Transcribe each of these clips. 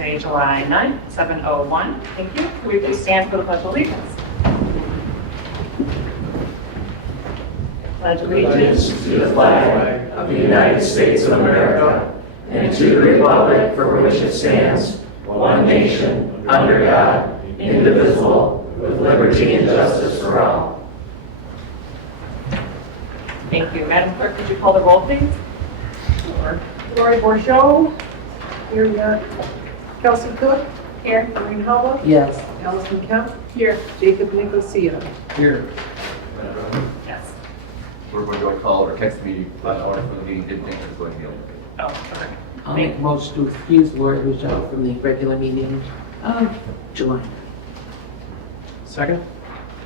Tuesday, July 9th, 7:01. Thank you. Will you please stand for the Pledge of Allegiance? Pledge allegiance To the flag of the United States of America and to the republic for which it stands, one nation, under God, indivisible, with liberty and justice for all. Thank you. Madam Clerk, could you call the roll, please? Lori Bourgeau, here we got Kelsey Cook, Here. Maureen Halla, Yes. Allison Kemp, here, Jacob Nicosia. Here. Yes. We're going to call or text me last hour from the meeting, didn't think it was going to be able to. Oh, okay. I'll make a motion to excuse Lori Rochelle from the regular meeting of July. Second?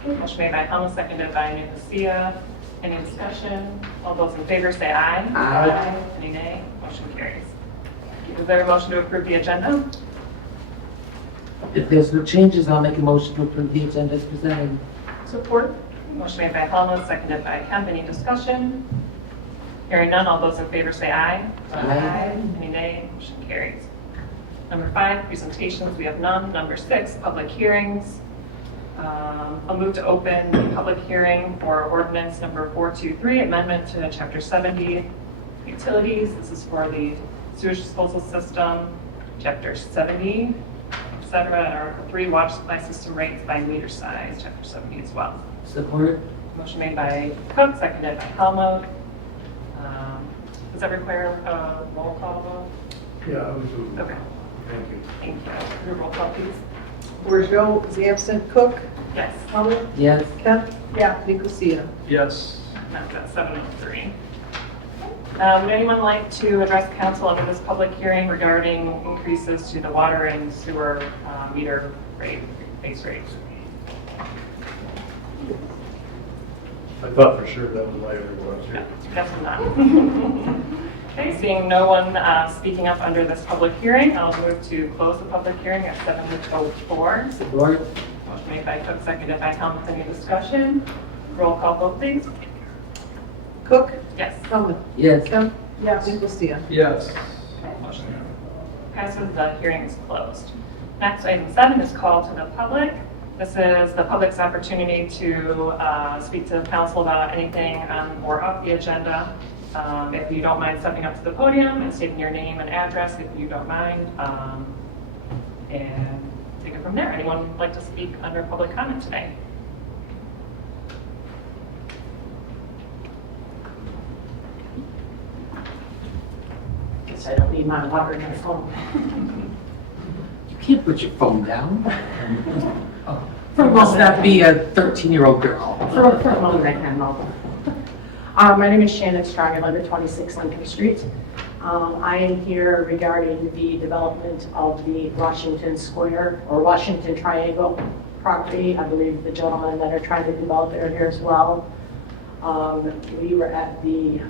Motion made by Helmut, seconded by Nicosia. Any discussion? All those in favor say aye. Aye. Any nay? Motion carries. Is there a motion to approve the agenda? If there's no changes, I'll make a motion to approve the agenda as presented. Support. Motion made by Helmut, seconded by Kemp. Any discussion? Hearing none, all those in favor say aye. Aye. Any nay? Motion carries. Number 5, presentations, we have none. Number 6, public hearings. I'll move to open the public hearing for ordinance number 423, amendment to chapter 70, utilities. This is for the sewage disposal system, chapter 70, etc. And Article 3, water supply system rates by meter size, chapter 70 as well. Support? Motion made by Cook, seconded by Helmut. Does that require a roll call vote? Yeah, I would do. Okay, Thank you. thank you. Your roll call, please. Bourgeau is absent, Cook, Yes, Halla, Yes. Kemp, Nicosia. Yes. that's at 7:03. Would anyone like to address council under this public hearing regarding increases to the water and sewer meter rate, base rates? I thought for sure that was why everyone was No, here. definitely not. Okay, seeing no one speaking up under this public hearing, I'll move to close the public hearing at 7:04. Support? Motion made by Cook, seconded by Helmut. Any discussion? Roll call vote, please. Cook, Yes. Halla, Yes. Kemp, Nicosia. Yes. Motion passes. The hearing is closed. Next, item 7 is call to the public. This is the public's opportunity to speak to the council about anything on or off the agenda. If you don't mind stepping up to the podium and stating your name and address, if you don't mind, and take it from there. Anyone like to speak under public comment today? Guess I don't need my water in my phone. You can't put your phone down. Must not be a 13-year-old girl. For a moment I can, I'll. My name is Shannon Strong, I live at 26 Lincoln Street. I am here regarding the development of the Washington Square or Washington Triangle property. I believe the gentlemen that are trying to develop it are here as well. We were at the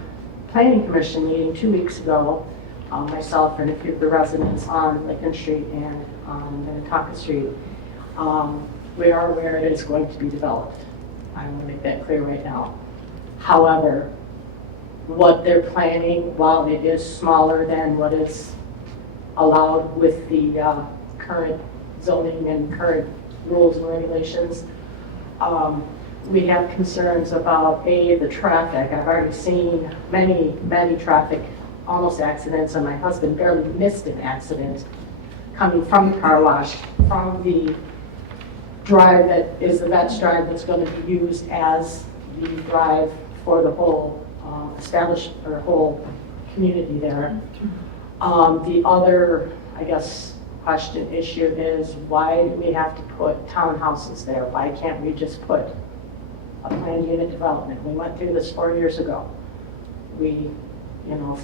Planning Commission meeting 2 weeks ago, myself and a few of the residents on Lincoln Street and Minnetonka Street. We are aware it is going to be developed. I want to make that clear right now. However, what they're planning, while it is smaller than what is allowed with the current zoning and current rules and regulations, we have concerns about, the traffic. I've already seen many traffic, almost accidents, and my husband barely missed an accident coming from the car wash, from the drive that is the Vets Drive that's going to be used as the drive for the whole whole community there. The other, I guess, issue is why do we have to put townhouses there? Why can't we just put a planned unit development? We went through this 4 years ago. We,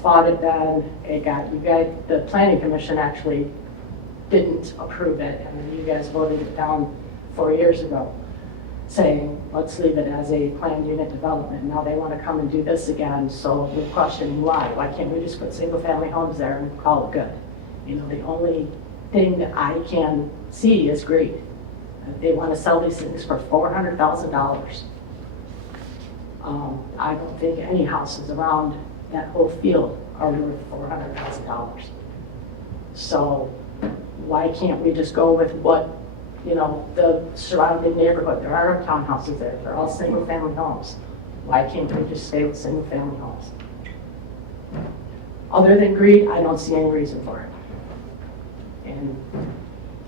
fought it then. The Planning Commission actually didn't approve it, and then you guys voted it down 4 years ago, saying, let's leave it as a planned unit development. Now they want to come and do this again, so we're questioning why. Why can't we just put single-family homes there and call it good? The only thing that I can see is greed. They want to sell these things for $400,000. I don't think any houses around that whole field are worth $400,000. So why can't we just go with what, the surrounding neighborhood? There are townhouses there, they're all single-family homes. Why can't we just stay with single-family homes? Other than greed, I don't see any reason for it. And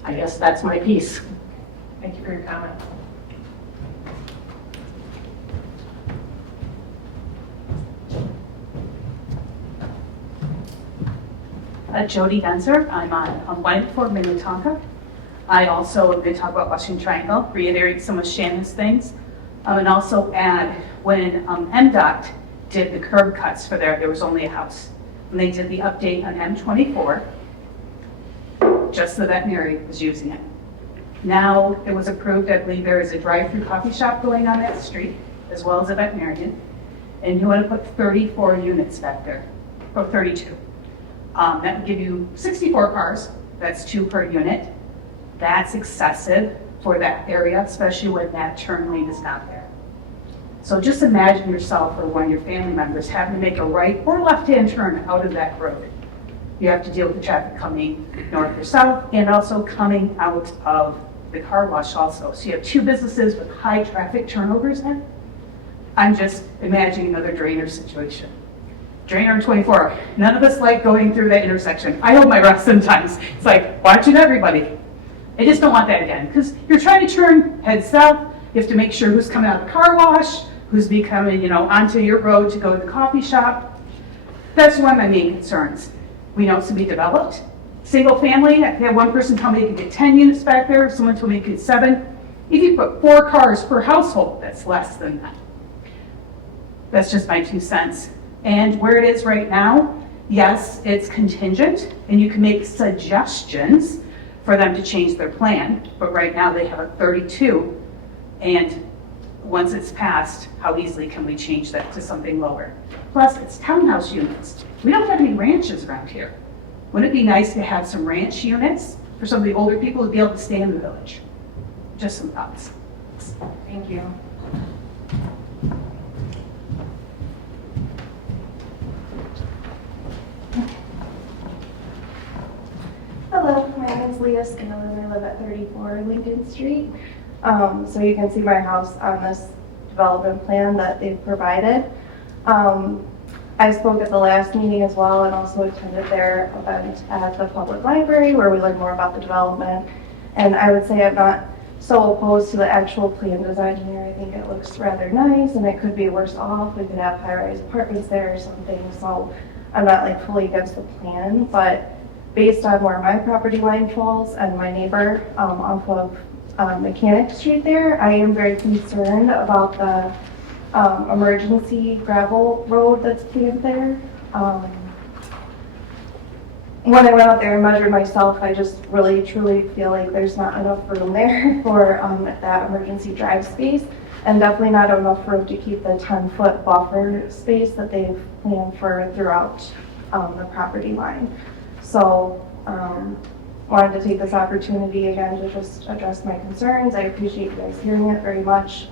I guess that's my piece. Thank you for your comment. Jody Denzer. I'm on 184 Minnetonka. I also am going to talk about Washington Triangle, reiterate some of Shannon's things, and also add when MDOT did the curb cuts for there was only a house. When they did the update on M24, just the veterinary was using it. Now it was approved, I believe there is a drive-through coffee shop going on that street, as well as a veterinarian, and you want to put 34 units back there, or 32. That would give you 64 cars, that's 2 per unit. That's excessive for that area, especially when that turn lane is not there. So just imagine yourself or one of your family members having to make a right or left-hand turn out of that road. You have to deal with the traffic coming north or south and also coming out of the car wash also. So you have 2 businesses with high traffic turnovers in. I'm just imagining another drainer situation. Drainer 24. None of us like going through that intersection. I hold my breath sometimes. It's like watching everybody. I just don't want that again because you're trying to turn, head south. You have to make sure who's coming out of the car wash, who's becoming, onto your road to go to the coffee shop. That's one of my main concerns. We know it's to be developed. Single family, I had one person tell me they could get 10 units back there. Someone told me you could get 7. If you put 4 cars per household, that's less than that. That's just my 2 cents. And where it is right now, yes, it's contingent, and you can make suggestions for them to change their plan, but right now they have a 32, and once it's passed, how easily can we change that to something lower? Plus, it's townhouse units. We don't have any ranches around here. Wouldn't it be nice to have some ranch units for some of the older people to be able to stay in the village? Just some thoughts. Thank you. Hello, my name is Leah Scanlon and I live at 34 Lincoln Street. So you can see my house on this development plan that they've provided. I spoke at the last meeting as well and also attended their event at the public library where we learned more about the development. And I would say I'm not so opposed to the actual plan design here. I think it looks rather nice and it could be worse off. We could have high-rise apartments there or something. So I'm not like fully against the plan, but based on where my property line falls and my neighbor off of Mechanic Street there, I am very concerned about the emergency gravel road that's planned there. When I went out there and measured myself, I just really truly feel like there's not enough room there for that emergency drive space, and definitely not enough room to keep the 10-foot buffer space that they've planned for throughout the property line. So wanted to take this opportunity again to just address my concerns. I appreciate you guys hearing it very much.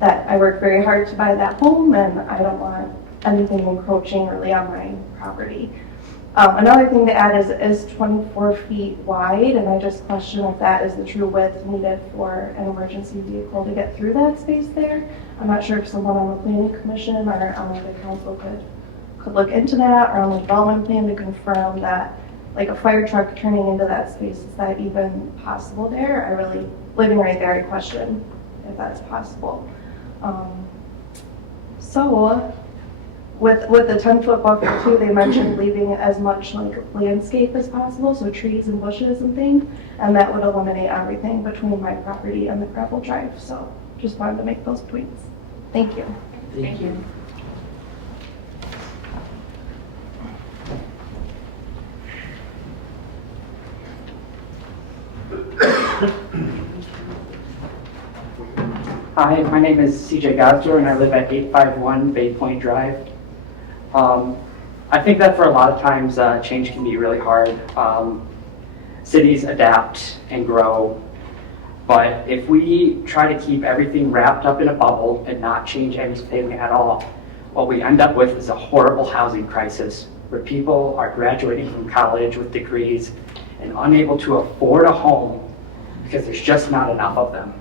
That I worked very hard to buy that home and I don't want anything encroaching really on my property. Another thing to add is 24 feet wide, and I just question if that is the true width needed for an emergency vehicle to get through that space there. I'm not sure if someone on the planning commission or on the council could look into that, or on the development plan to confirm that like a fire truck turning into that space, is that even possible there? I really, living right there, I question if that's possible. So with the 10-foot buffer too, they mentioned leaving as much like landscape as possible, so trees and bushes and things, and that would eliminate everything between my property and the gravel drive. So just wanted to make those points. Thank you. Thank you. Hi, my name is CJ Godsor and I live at 851 Bay Point Drive. I think that for a lot of times change can be really hard. Cities adapt and grow, but if we try to keep everything wrapped up in a bubble and not change anything at all, what we end up with is a horrible housing crisis where people are graduating from college with degrees and unable to afford a home because there's just not enough of them.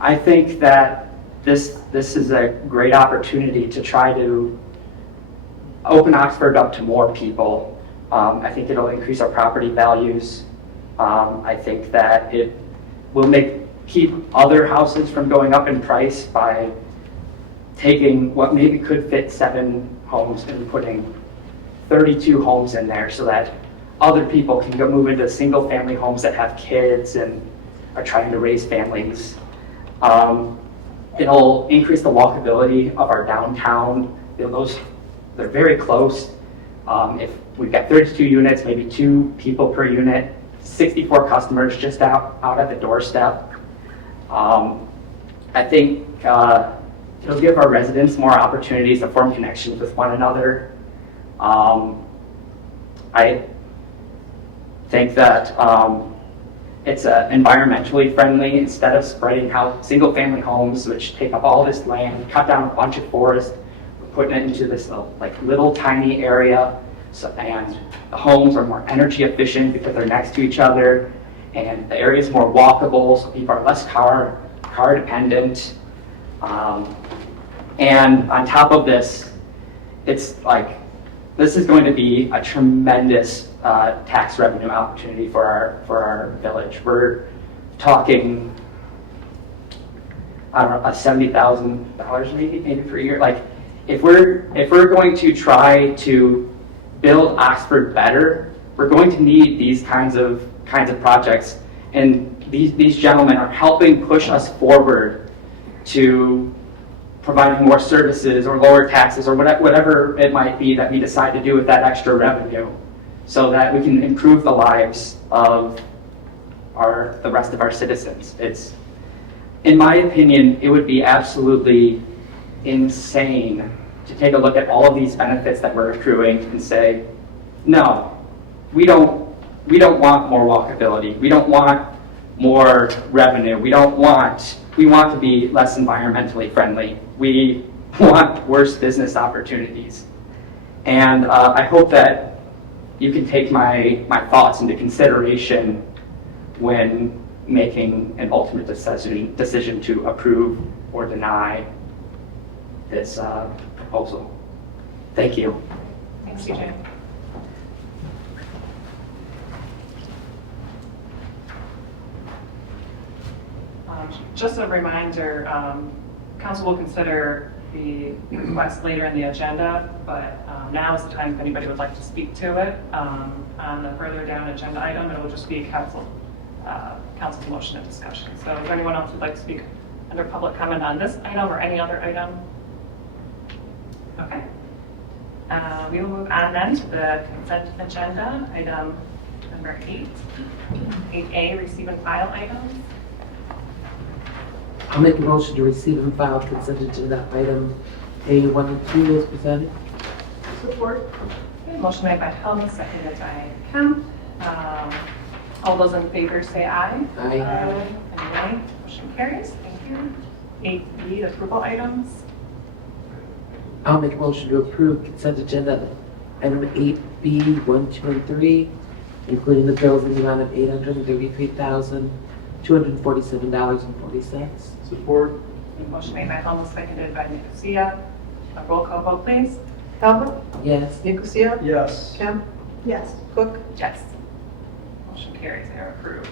I think that this is a great opportunity to try to open Oxford up to more people. I think it'll increase our property values. I think that it will keep other houses from going up in price by taking what maybe could fit 7 homes and putting 32 homes in there so that other people can go move into single family homes that have kids and are trying to raise families. It'll increase the walkability of our downtown. They're very close. If we've got 32 units, maybe 2 people per unit, 64 customers just out at the doorstep. I think it'll give our residents more opportunities to form connections with one another. I think that it's environmentally friendly. Instead of spreading out single-family homes, which take up all this land, cut down a bunch of forest, we're putting it into this little tiny area. So, and the homes are more energy efficient because they're next to each other, and the area is more walkable, so people are less car dependent. And on top of this, it's like, this is going to be a tremendous tax revenue opportunity for our village. We're talking, I don't know, $70,000 maybe per year. Like, if we're going to try to build Oxford better, we're going to need these kinds of projects, and these gentlemen are helping push us forward to providing more services or lower taxes or whatever it might be that we decide to do with that extra revenue, so that we can improve the lives of the rest of our citizens. It's, in my opinion, it would be absolutely insane to take a look at all of these benefits that we're accruing and say, no, we don't want more walkability. We don't want more revenue. We want to be less environmentally friendly. We want worse business opportunities. And I hope that you can take my thoughts into consideration when making an ultimate decision to approve or deny this proposal. Thank you. Thanks, CJ. Just a reminder, council will consider the request later in the agenda, but now is the time if anybody would like to speak to it. On the further down agenda item, it will just be council's motion and discussion. So is there anyone else who'd like to speak under public comment on this item or any other item? Okay. We will move on then to the consent agenda, item number 8. 8A, receive and file items. I'll make a motion to receive and file consent agenda item A1 and 2 as presented. Support. Okay, motion made by Helma, seconded by Kemp. All those in favor say aye. Aye. Any nay? Motion carries. Thank you. 8B, approval items. I'll make a motion to approve consent agenda item 8B, 1, 2, and 3, including the bills in the amount of $833,247.40. Support. Motion made by Helma, seconded by Nicosia. A roll call vote, please. Helmut, Yes. Nicosia, Yes. Kemp, Yes. Cook, Yes. Motion carries. They are approved.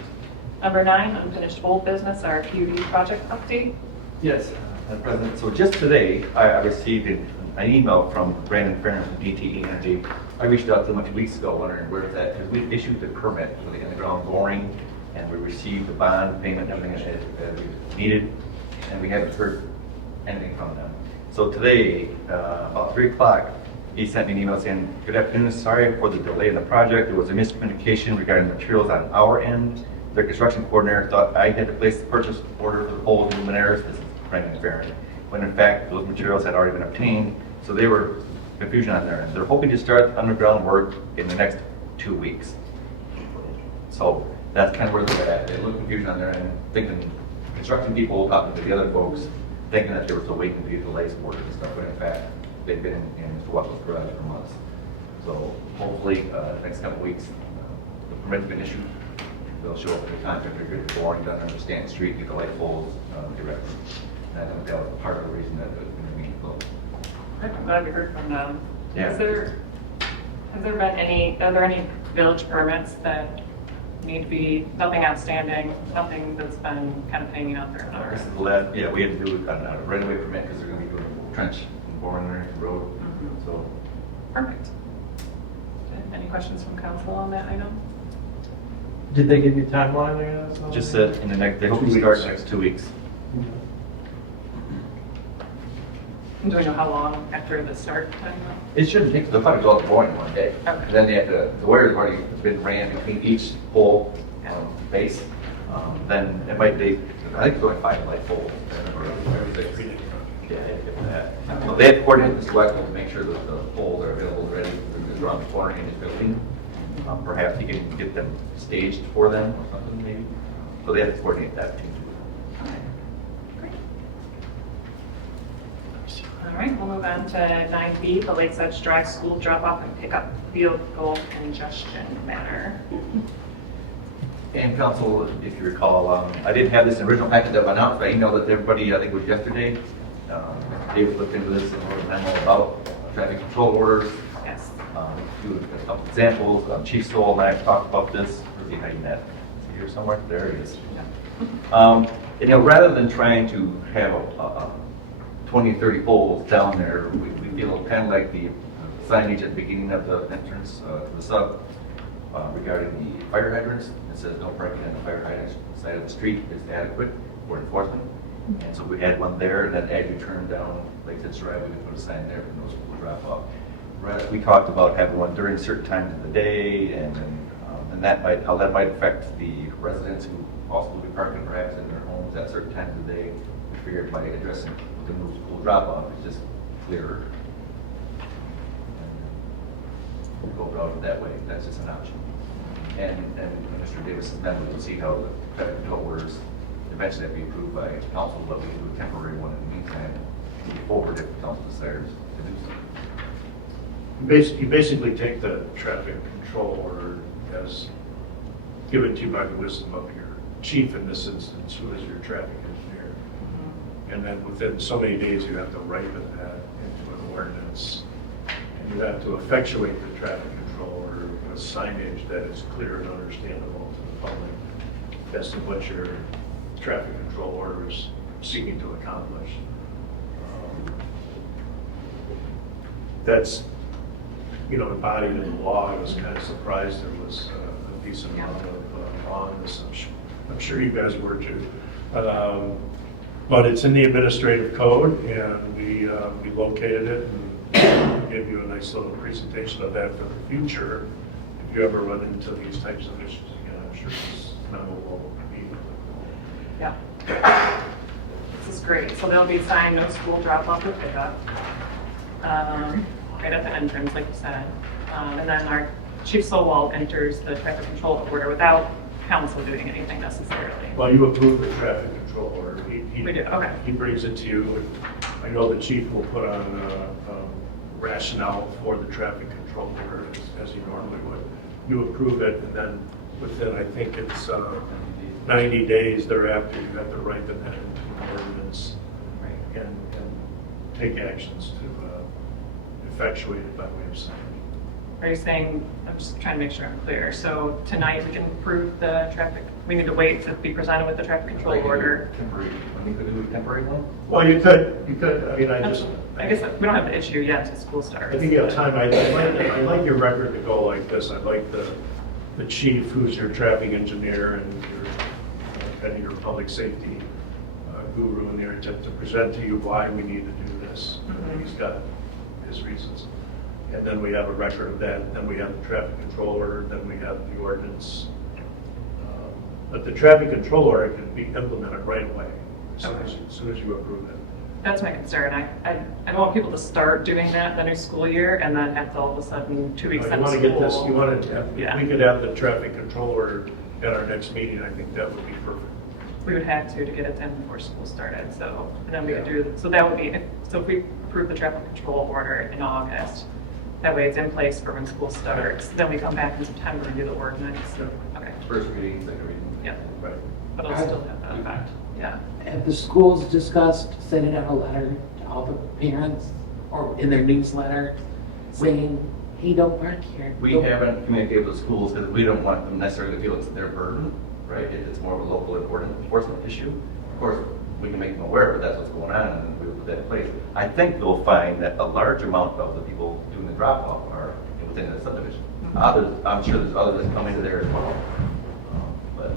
Number 9, unfinished old business, our PUD project update. Yes, Madam President. So just today, I received an email from Brandon Farron from DTE Energy. I reached out to him a few weeks ago wondering where it's at, because we issued the permit for the underground boring, and we received the bond payment, everything that we needed, and we haven't heard anything from them. So today, about 3 o'clock, he sent me an email saying, "Good afternoon, sorry for the delay in the project. There was a miscommunication regarding materials on our end. The construction coordinator thought I had to place the purchase order for the poles and luminaires." This is Brandon Farron. When in fact, those materials had already been obtained, so they were confusion on their end. They're hoping to start underground work in the next 2 weeks. So that's kind of where they're at. They look confusion on their end, thinking, construction people talking to the other folks, thinking that they were still waiting to get the latest orders and stuff, but in fact, they've been in Mr. Watson's garage for months. So hopefully, the next couple weeks, permit's been issued, they'll show up at the contractor, get the boring done on the Stanton Street, get the light poles erected. And I think that was part of the reason that it was going to be built. I'm glad we heard from them. Yeah. Has there been are there any village permits that need to be, nothing outstanding, nothing that's been kind of hanging out there? This is the last, yeah, we had to do a right-of-way permit because they're going to be doing a trench and boring underneath the road. So, Perfect. Okay, any questions from council on that item? Did they give you a timeline, I guess? just said in the next, they hope to start in the next 2 weeks. Do we know how long after the start time? It shouldn't take, they'll probably do all the boring in one day. Okay. And then they have to, the wire's already been ran between each pole base. Then it might take, I think it's only 5 light poles. Or 6. Yeah, if that. So they have to coordinate with the selectmen to make sure that the poles are available ready because around the corner in his building. Perhaps he can get them staged for them or something maybe. So they have to coordinate that too. All right, we'll move on to 9B, the Lakeside Drive School Drop-Off and Pickup Vehicle Congestion Matter. And council, if you recall, I didn't have this in the original packet that went out, but I emailed it to everybody, I think it was yesterday. David looked into this and wrote a memo about traffic control orders. Yes. Do a couple examples. Chief Stoll and I have talked about this. Where's he hiding at? Is he here somewhere? There he is. And, rather than trying to have 20, 30 poles down there, we feel kind of like the signage at the beginning of the entrance to the sub regarding the fire hydrants. It says no parking on the fire hydrant side of the street is adequate for enforcement. And so we had one there, and then as you turn down Lakeside Drive, we put a sign there for no school drop off. We talked about having one during certain times of the day, and how that might affect the residents who also will be parking perhaps in their homes at certain times of the day. We figured by addressing the no school drop off, it's just clearer. We'll go about it that way. That's just an option. And Mr. Davis then we will see how the traffic control orders eventually have to be approved by council, but we can do a temporary one in the meantime to move forward if the council desires to do so. You basically take the traffic control order as given to you by the wisdom of your chief in this instance, who is your traffic engineer. And then within so many days, you have to ripen that into an ordinance. And you have to effectuate the traffic control order with signage that is clear and understandable to the public as to what your traffic control order is seeking to accomplish. That's, embodied in the law. I was kind of surprised there was a decent amount of law in this. I'm sure you guys were too. But it's in the administrative code, and we located it and gave you a nice little presentation of that for the future. If you ever run into these types of issues again, I'm sure this memo will be. Yeah. This is great. So there'll be a sign, no school drop off or pickup. Right at the entrance, like you said. And then our Chief Sowell enters the traffic control order without council doing anything necessarily. Well, you approve the traffic control order. We do, okay. He brings it to you. I know the chief will put on rationale for the traffic control order as he normally would. You approve it, and then within, I think it's 90 days thereafter, you have to write that into an ordinance and take actions to effectuate it by way of signing. Are you saying, I'm just trying to make sure I'm clear. So tonight we can approve the traffic, we need to wait to be presented with the traffic control order. Temporary, we could do a temporary one? Well, you could, I mean, I guess we don't have the issue yet till school starts. I think you have time. I'd like your record to go like this. I'd like the chief, who's your traffic engineer and your public safety guru in there, to present to you why we need to do this. He's got his reasons. And then we have a record of that. Then we have the traffic control order. Then we have the ordinance. But the traffic control order can be implemented right away as soon as you approve it. That's my concern. I don't want people to start doing that the new school year and then have to all of a sudden 2 weeks You into want to school. get this. You want to. Yeah. We could have the traffic control order at our next meeting. I think that would be perfect. We would have to get it done before school started, so, and then we could do, so that would be, so if we approve the traffic control order in August, That way it's in place for when school starts. Then we come back in September and do the ordinance. Okay, First reading, second reading. yeah, Right. but it'll still have that effect. Yeah. Have the schools discussed sending out a letter to all the parents or in their newsletter saying, hey, don't park here? We Don't- haven't communicated with the schools because we don't want them necessarily to feel it's their burden, right? It's more of a local enforcement issue. Of course, we can make them aware, but that's what's going on, and we will put that in place. I think you'll find that a large amount of the people doing the drop-off are within the subdivision. Others, I'm sure there's others that come into there as well. But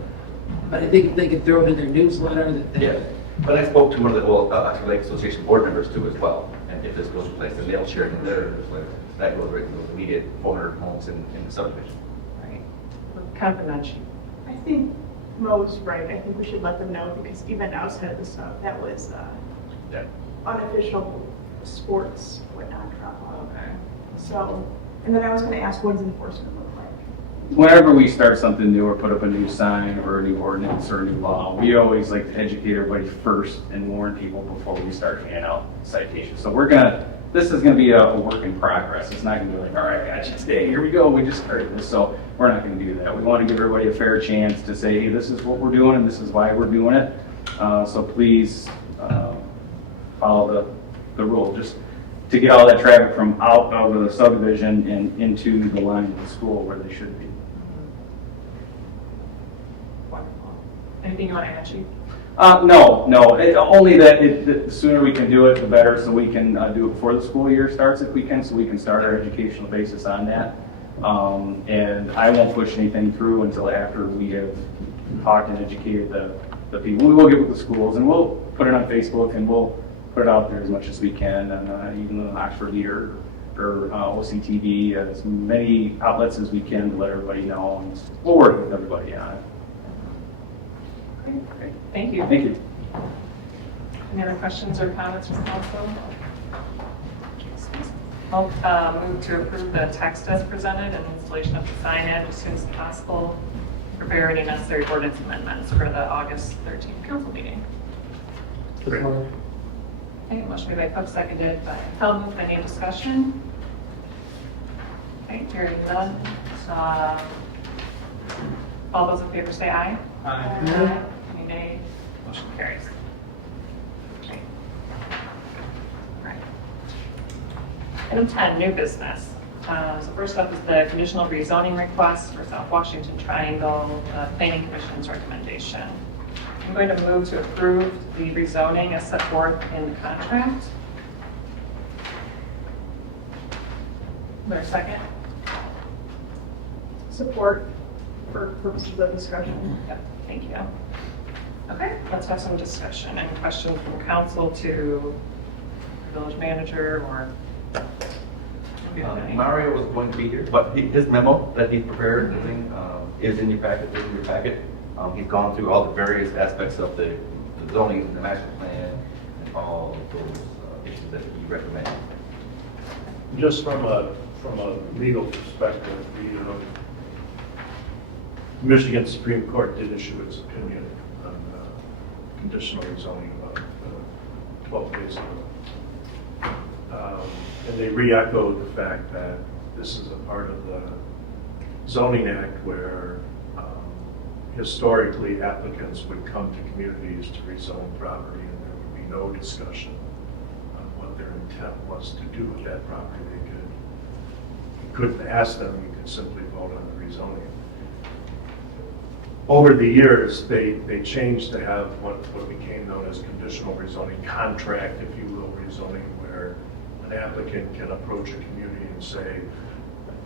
But I think if they could throw it in their newsletter that they. yeah, but I spoke to one of the Oxford Lake Association board members too as well. And if this goes in place, then they'll share it in their newsletter. That goes right to those immediate 400 homes in the subdivision. Right. Confidential. I think Mo's right. I think we should let them know because even outside of the stuff, that was Yeah. unofficial sports would not drop off. Okay. So, and then I was going to ask, what does enforcement look like? Whenever we start something new or put up a new sign or a new ordinance or a new law, we always like to educate everybody first and warn people before we start handing out citations. So this is gonna be a work in progress. It's not gonna be like, all right, gotcha, today, here we go, we just started this. So we're not gonna do that. We wanna give everybody a fair chance to say, hey, this is what we're doing and this is why we're doing it. So please follow the rule, just to get all that traffic from out of the subdivision and into the line of the school where they should be. Wonderful. Anything you want to add, Chief? No, only that the sooner we can do it, the better, so we can do it before the school year starts if we can, so we can start our educational basis on that. And I won't push anything through until after we have talked and educated the people. We will get with the schools and we'll put it on Facebook and we'll put it out there as much as we can, and even the Oxford Leader or OCTV, as many outlets as we can to let everybody know. And we'll work with everybody on it. Great. Thank you. Thank you. Any other questions or comments from council? I'll move to approve the text as presented and installation of the signage as soon as possible. Prepare any necessary ordinance amendments for the August 13th council meeting. Support. Okay, motion made by Cook, seconded by Hellmuth. Any discussion? Okay, hearing none. All those in favor say aye. Aye. Any nay? Motion carries. Okay. All right. Item 10, new business. So first up is the conditional rezoning request for South Washington Triangle, Planning Commission's recommendation. I'm going to move to approve the rezoning as set forth in the contract. Is there a second? Support for purposes of discussion. Yep, thank you. Okay, let's have some discussion. Any questions from council to village manager or? if you have any? Mario was going to be here, but his memo that he prepared is in your packet. He's gone through all the various aspects of the zoning, the master plan, and all of those issues that he recommended. Just from a legal perspective, the Michigan Supreme Court did issue its opinion on conditional rezoning about 12 days ago. And they re-echoed the fact that this is a part of the zoning act where historically applicants would come to communities to rezone property and there would be no discussion on what their intent was to do with that property. You couldn't ask them, you could simply vote on the rezoning. Over the years, they changed to have what became known as conditional rezoning contract, if you will, rezoning, where an applicant can approach a community and say,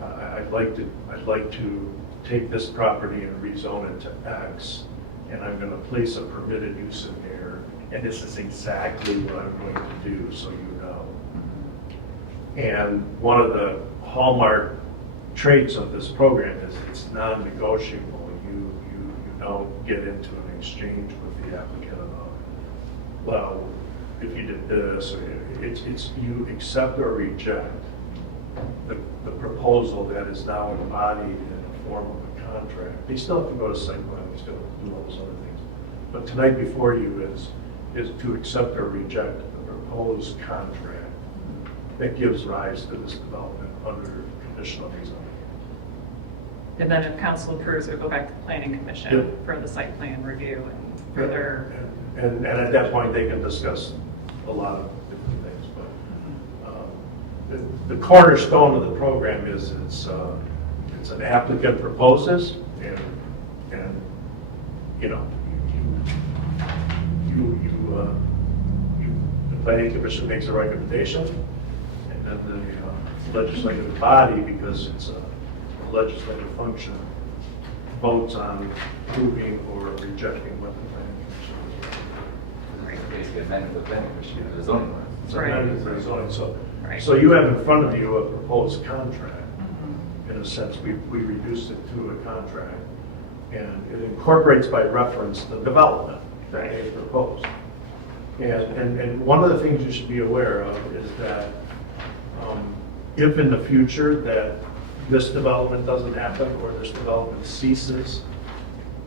I'd like to take this property and rezone it to X, and I'm going to place a permitted use in here, and this is exactly what I'm going to do, so you know. And one of the hallmark traits of this program is it's non-negotiable. You don't get into an exchange with the applicant about, well, if you did this, or it's you accept or reject the proposal that is now embodied in the form of a contract. They still have to go to site plan, they still have to do all those other things. But tonight before you is to accept or reject the proposed contract that gives rise to this development under conditional rezoning. And then if council approves, it would go back to planning commission Yep. for the site plan review and further. And at that point, they can discuss a lot of different things, but the cornerstone of the program is it's an applicant proposes, and you know, the planning commission makes a recommendation, and then the legislative body, because it's a legislative function, votes on approving or rejecting what the planning commission is. Basically amendment the planning commission to the zoning ordinance. So Right. that is the zoning. Right. So you have in front of you a proposed contract. Mhm. In a sense, we reduced it to a contract. And it incorporates by reference the development that they proposed. And one of the things you should be aware of is that if in the future that this development doesn't happen or this development ceases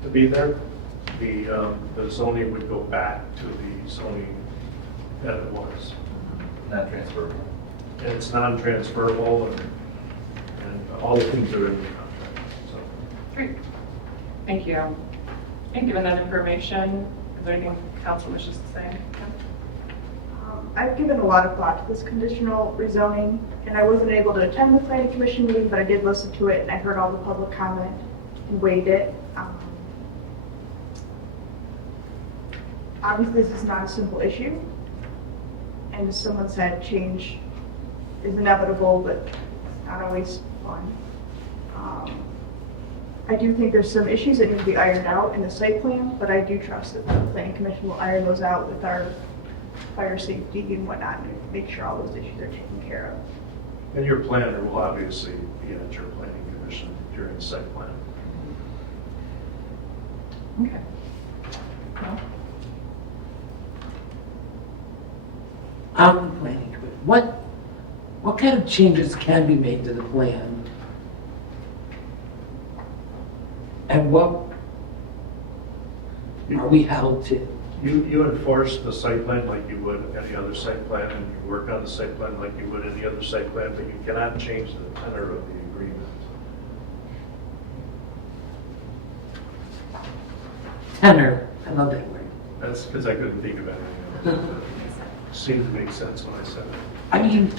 to be there, the zoning would go back to the zoning that it was. Not transferable. And it's non-transferable and all the things are in the contract, so. Great. Thank you. And given that information, is there anything council wishes to say? I've given a lot of thought to this conditional rezoning, and I wasn't able to attend the planning commission meeting, but I did listen to it, and I heard all the public comment and weighed it. Obviously, this is not a simple issue, and as someone said, change is inevitable, but it's not always fun. I do think there's some issues that need to be ironed out in the site plan, but I do trust that the planning commission will iron those out with our fire safety and whatnot, and make sure all those issues are taken care of. And your planner will obviously be at your planning commission during the site plan. Okay. Well, On the planning commission, what kind of changes can be made to the plan? And what are we held to? You enforce the site plan like you would any other site plan, and you work on the site plan like you would any other site plan, but you cannot change the tenor of the agreement. Tenor, I love that word. That's because I couldn't think of anything else. It seemed to make sense when I said it. I mean,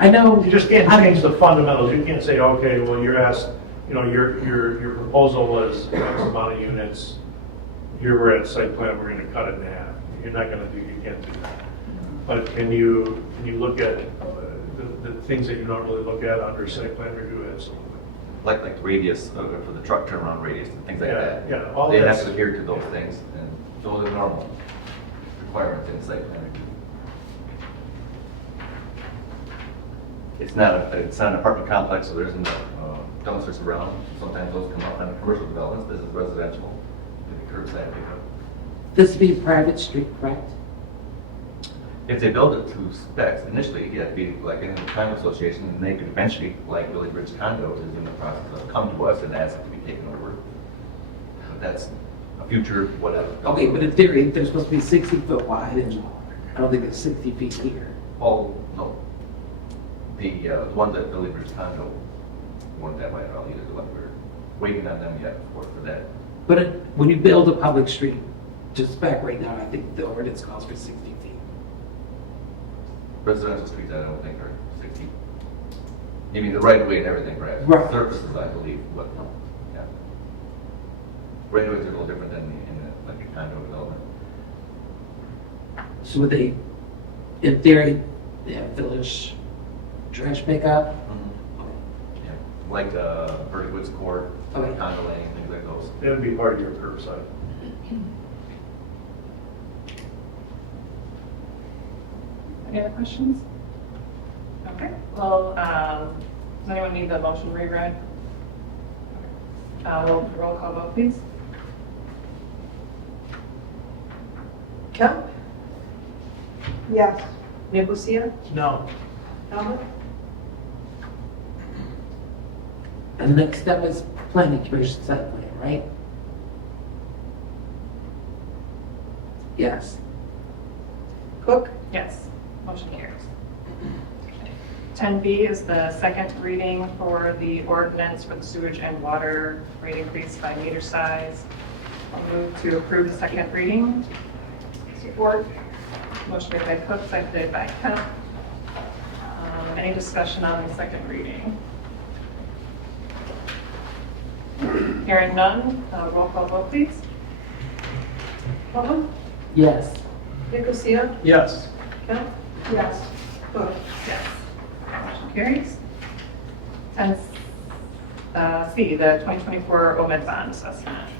I know. You just can't change the fundamentals. You can't say, okay, well, you're asked, you know, your proposal was X amount of units. Here we're at site plan, we're gonna cut it in half. You're not gonna do, you can't do that. But can you look at the things that you don't really look at under site plan review? Absolutely. Like the radius for the truck turnaround radius and things like Yeah, that. yeah, all They have that's- to adhere to those things, and those are normal requirements in site plan review. It's not an apartment complex, so there isn't dumpsters around. Sometimes those come up on commercial developments. This is residential, with the curbside pickup. This would be a private street, correct? If they build it to specs, initially, you have to be like in a condo association, and they could eventually, like Village Ridge Condos is in the process of, come to us and ask to be taken over. But that's a future whatever. Okay, but in theory, they're supposed to be 60 foot wide, and I don't think it's 60 feet here. Oh, no. The ones that Village Ridge Condo weren't that wide at all either, the one we're waiting on them yet for that. But when you build a public street to spec right now, I think the ordinance calls for 60 feet. Residential streets, I don't think are 60. You mean the right of way and everything, perhaps? Right. Surfaces, I believe, but, yeah. Right of ways are a little different than like a condo development. So would they, in theory, they have village trash pickup? Yeah. Like Bertie Woods Court, Okay. condo lane, things like those. That'd be part of your curbside. Any other questions? Okay, well, does anyone need the motion reread? Roll call vote, please. Kemp? Yes. Nicosia? No. Talbot? And the next step is planning commission site plan, right? Yes. Cook? Yes, motion carries. 10B is the second reading for the ordinance for the sewage and water rate increase by meter size. I'll move to approve the second reading. Support. Motion made by Cook, seconded by Kemp. Any discussion on the second reading? Hearing none, roll call vote, please. Butler? Yes. Nicosia? Yes. Kemp? Yes. Cook? Yes. Motion carries. 10C, the 2024 OMID bond assessment.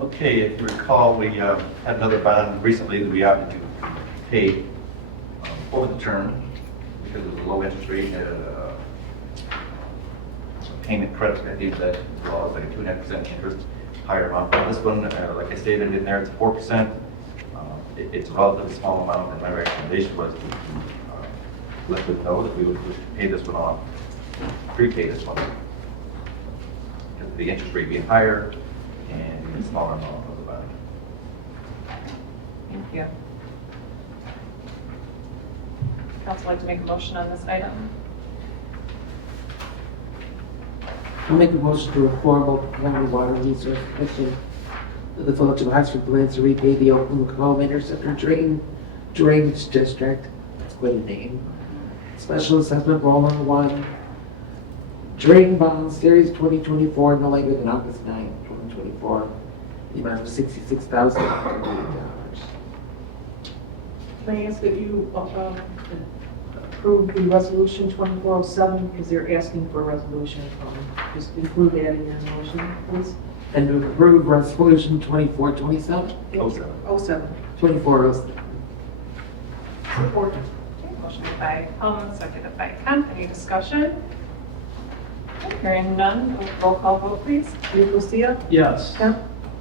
Okay, if you recall, we had another bond recently that we opted to pay over the term because of the low interest rate and a payment credit. I think that law is like a 2.5% interest, higher amount. This one, like I stated in there, it's 4%. It's a relatively small amount, and my recommendation was to let them know that we would pay this one off, prepay this one. Because of the interest rate being higher and the smaller amount of the bond. Thank you. Council like to make a motion on this item? I'll make a motion to reform Oklahoma Water Resource Commission. The village of Oxford plans to repay the Oklahoma Interceptor Drainage District. That's quite a name. Special Assessment Roller 1. Drain Bond Series 2024 no later than August 9, 2024. The amount of $66,000. Can I ask that you approve the resolution 2407 because they're asking for a resolution. Just include that in your motion, please. And to approve Resolution 2427. 07. 2407. Support. Okay, motion made by Hellman, seconded by Kemp. Any discussion? Hearing none, roll call vote, please. Nicosia? Yes. Kemp?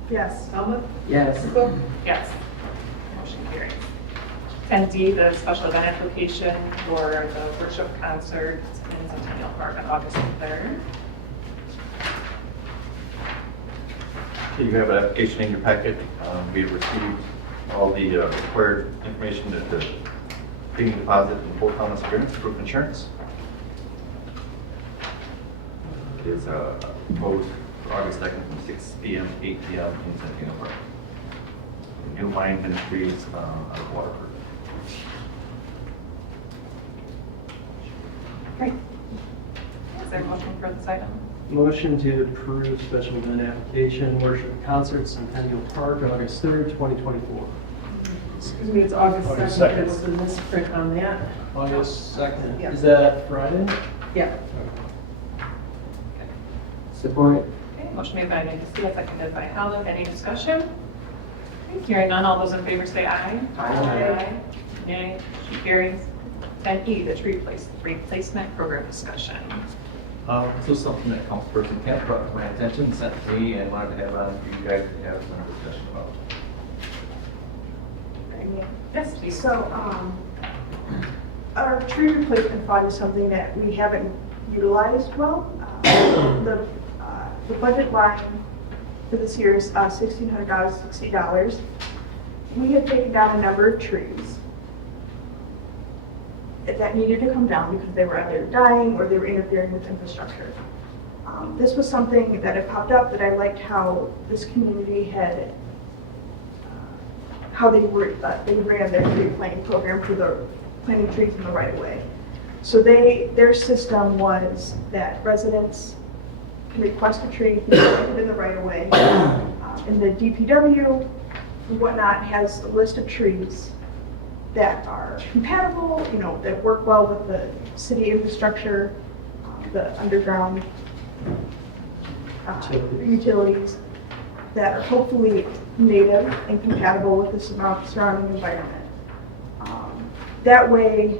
Yes. Talbot? Yes. Cook? Yes. Motion carries. 10D, the special event application for the worship concert in Centennial Park on August 3rd. Okay, you have an application in your packet. We have received all the required information that the paying deposit and full common appearance, proof of insurance. It is proposed for August 2nd from 6 p.m. to 8 p.m. in Centennial Park. New Mind Ministries out of Waterford. Great. Is there a motion for this item? Motion to approve special event application, worship concert, Centennial Park, August 3rd, 2024. Excuse me, it's August August 2nd. 2nd. There was a misprint on that. August 2nd. Yeah. Is that Friday? Yeah. Support. Okay, motion made by Nicosia, seconded by Helen. Any discussion? Okay, hearing none, all those in favor say aye. Aye. Nay, motion carries. 10E, the tree replacement program discussion. This was something that councilperson Kemp brought to my attention, sent to me, and wanted to have on for you guys to have some discussion about. Yes, please. So, our tree replacement fund is something that we haven't utilized well. The budget line for this year is $1,660. We had taken down a number of trees that needed to come down because they were either dying or they were interfering with infrastructure. This was something that had popped up that I liked how this community had, how they ran their tree planting program for the planting trees in the right of way. So their system was that residents can request a tree, be planted in the right of way. And the DPW and whatnot has a list of trees that are compatible, that work well with the city infrastructure, the underground utilities, that are hopefully native and compatible with the surrounding environment. That way,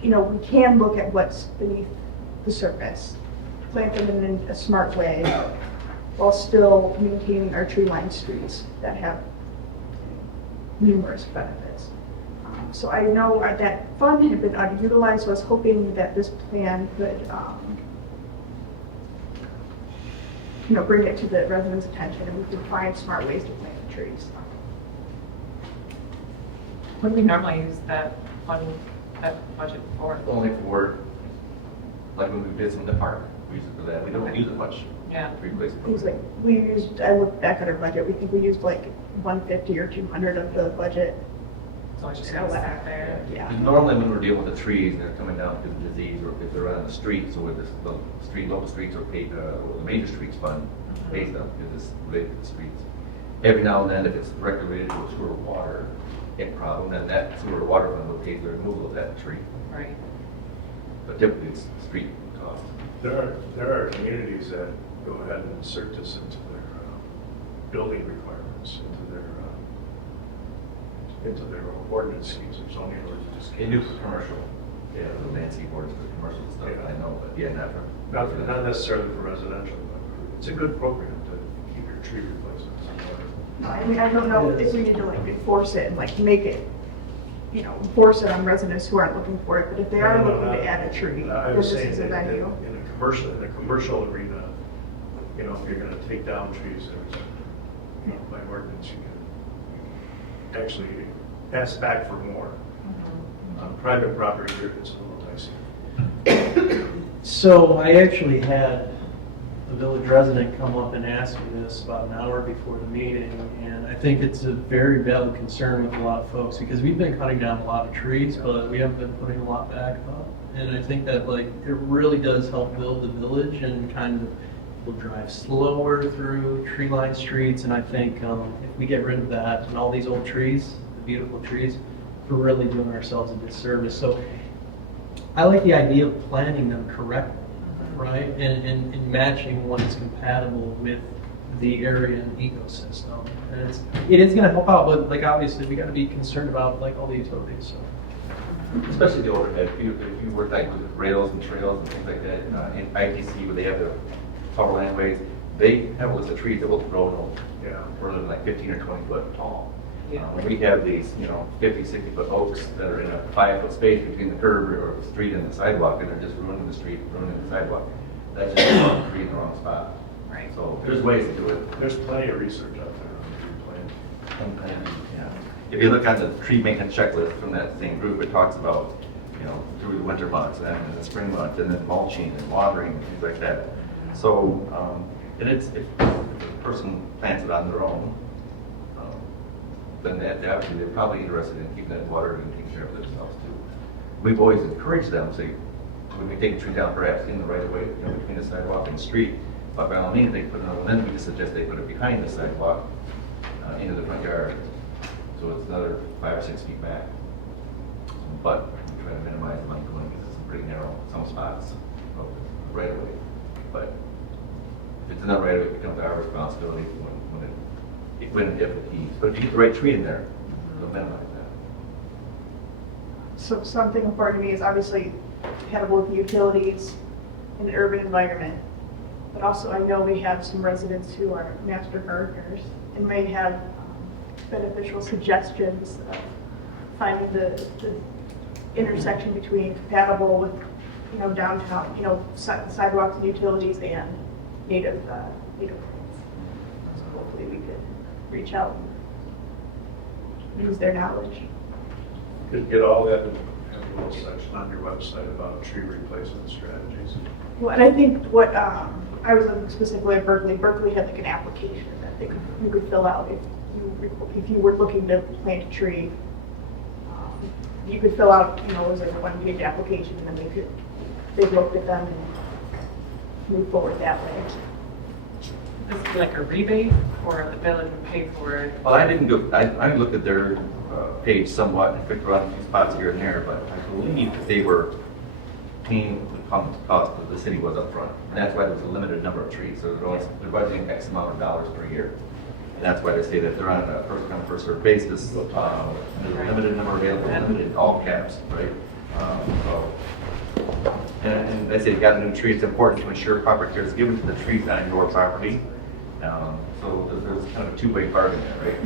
we can look at what's beneath the surface, plant them in a smart way, while still maintaining our tree-lined streets that have numerous benefits. So I know that fund had been underutilized, so I was hoping that this plan could, bring it to the residents' attention and we could find smart ways to plant the trees. When we normally use that fund that budget for? Only for, like when we did some in the park, we use it for that. We don't use it much Yeah. to replace it. Things like, we used, I looked back at our budget, we think we used like 150 or 200 of the budget. So it's just kind of sat there. Yeah. And normally when we're dealing with the trees, and they're coming down because of disease, or if they're on the street, so with this, the street, local streets or paid, or the major streets fund pays them, because it's related to the streets. Every now and then, if it's directly related to a sewer or water problem, then that sewer or water fund will pay the removal of that tree. Right. But typically it's street cost. There are communities that go ahead and insert this into their building requirements, into their ordinance schemes or zoning ordinance. They do for commercial, yeah, the landscape boards for commercial stuff, Yeah. I know, but yeah, not for. Not necessarily for residential, but it's a good program to keep your tree replacements in order. I mean, I don't know if we need to like enforce it and like make it, you know, enforce it on residents who aren't looking for it, but if they are looking to add a tree, I then was this saying is a that venue. in a commercial arena, you know, if you're gonna take down trees, you know, by ordinance, you can actually ask back for more. On private property, here, it's a little dicey. So I actually had a village resident come up and ask me this about an hour before the meeting, and I think it's a very valid concern with a lot of folks, because we've been cutting down a lot of trees, but we haven't been putting a lot back up. And I think that like, it really does help build the village and kind of will drive slower through tree-lined streets, and I think if we get rid of that and all these old trees, the beautiful trees, we're really doing ourselves a disservice. So I like the idea of planting them correctly, right? And matching what is compatible with the area and ecosystem. And it is gonna help out, but like obviously we gotta be concerned about like all the utilities, so. Especially the overhead, if you work like with rails and trails and things like that, in ITC where they have the power landways, they have a list of trees that will grow further than like 15 or 20 foot tall. We have these, 50, 60 foot oaks that are in a 5 foot space between the curb or the street and the sidewalk, and they're just ruining the street, ruining the sidewalk. That's just the wrong tree in the wrong spot. Right. So there's ways to do it. There's plenty of research out there on tree planting. Yeah. If you look at the tree maintenance checklist from that same group, it talks about, through the winter months and then the spring months and then mulching and watering and things like that. So, and if the person plants it on their own, then obviously they're probably interested in keeping that water and taking care of themselves too. We've always encouraged them, say, when we take a tree down perhaps in the right of way, between the sidewalk and the street, but by all means, they put it on, then we just suggest they put it behind the sidewalk, into the front yard. So it's another 5 or 6 feet back. But we try to minimize the length because it's pretty narrow, some spots, right away. But if it's not right away, it becomes our responsibility when if it heats. But if you get the right tree in there, it'll minimize that. So something important to me is obviously compatible with the utilities in the urban environment. But also I know we have some residents who are master gardeners and may have beneficial suggestions of finding the intersection between compatible with, downtown, sidewalks and utilities and native plants. So hopefully we could reach out and use their knowledge. Could get all that and have a little section on your website about tree replacement strategies. Well, and I think what, I was looking specifically at Berkeley. Berkeley had like an application that you could fill out if you were looking to plant a tree. You could fill out, it was like a 1-page application, and then they looked at them and moved forward that way. This is like a rebate, or the village would pay for it? Well, I didn't go, I looked at their page somewhat and picked around a few spots here and there, but I believe that they were paying the cost that the city was up front. And that's why there's a limited number of trees. So they're budgeting X amount of dollars per year. And that's why they say that they're on a first come, first served basis. There's a limited number available, limited all caps, right? And they say you got a new tree, it's important to ensure proper care is given to the trees on your property. So there's kind of a two-way bargain there, right?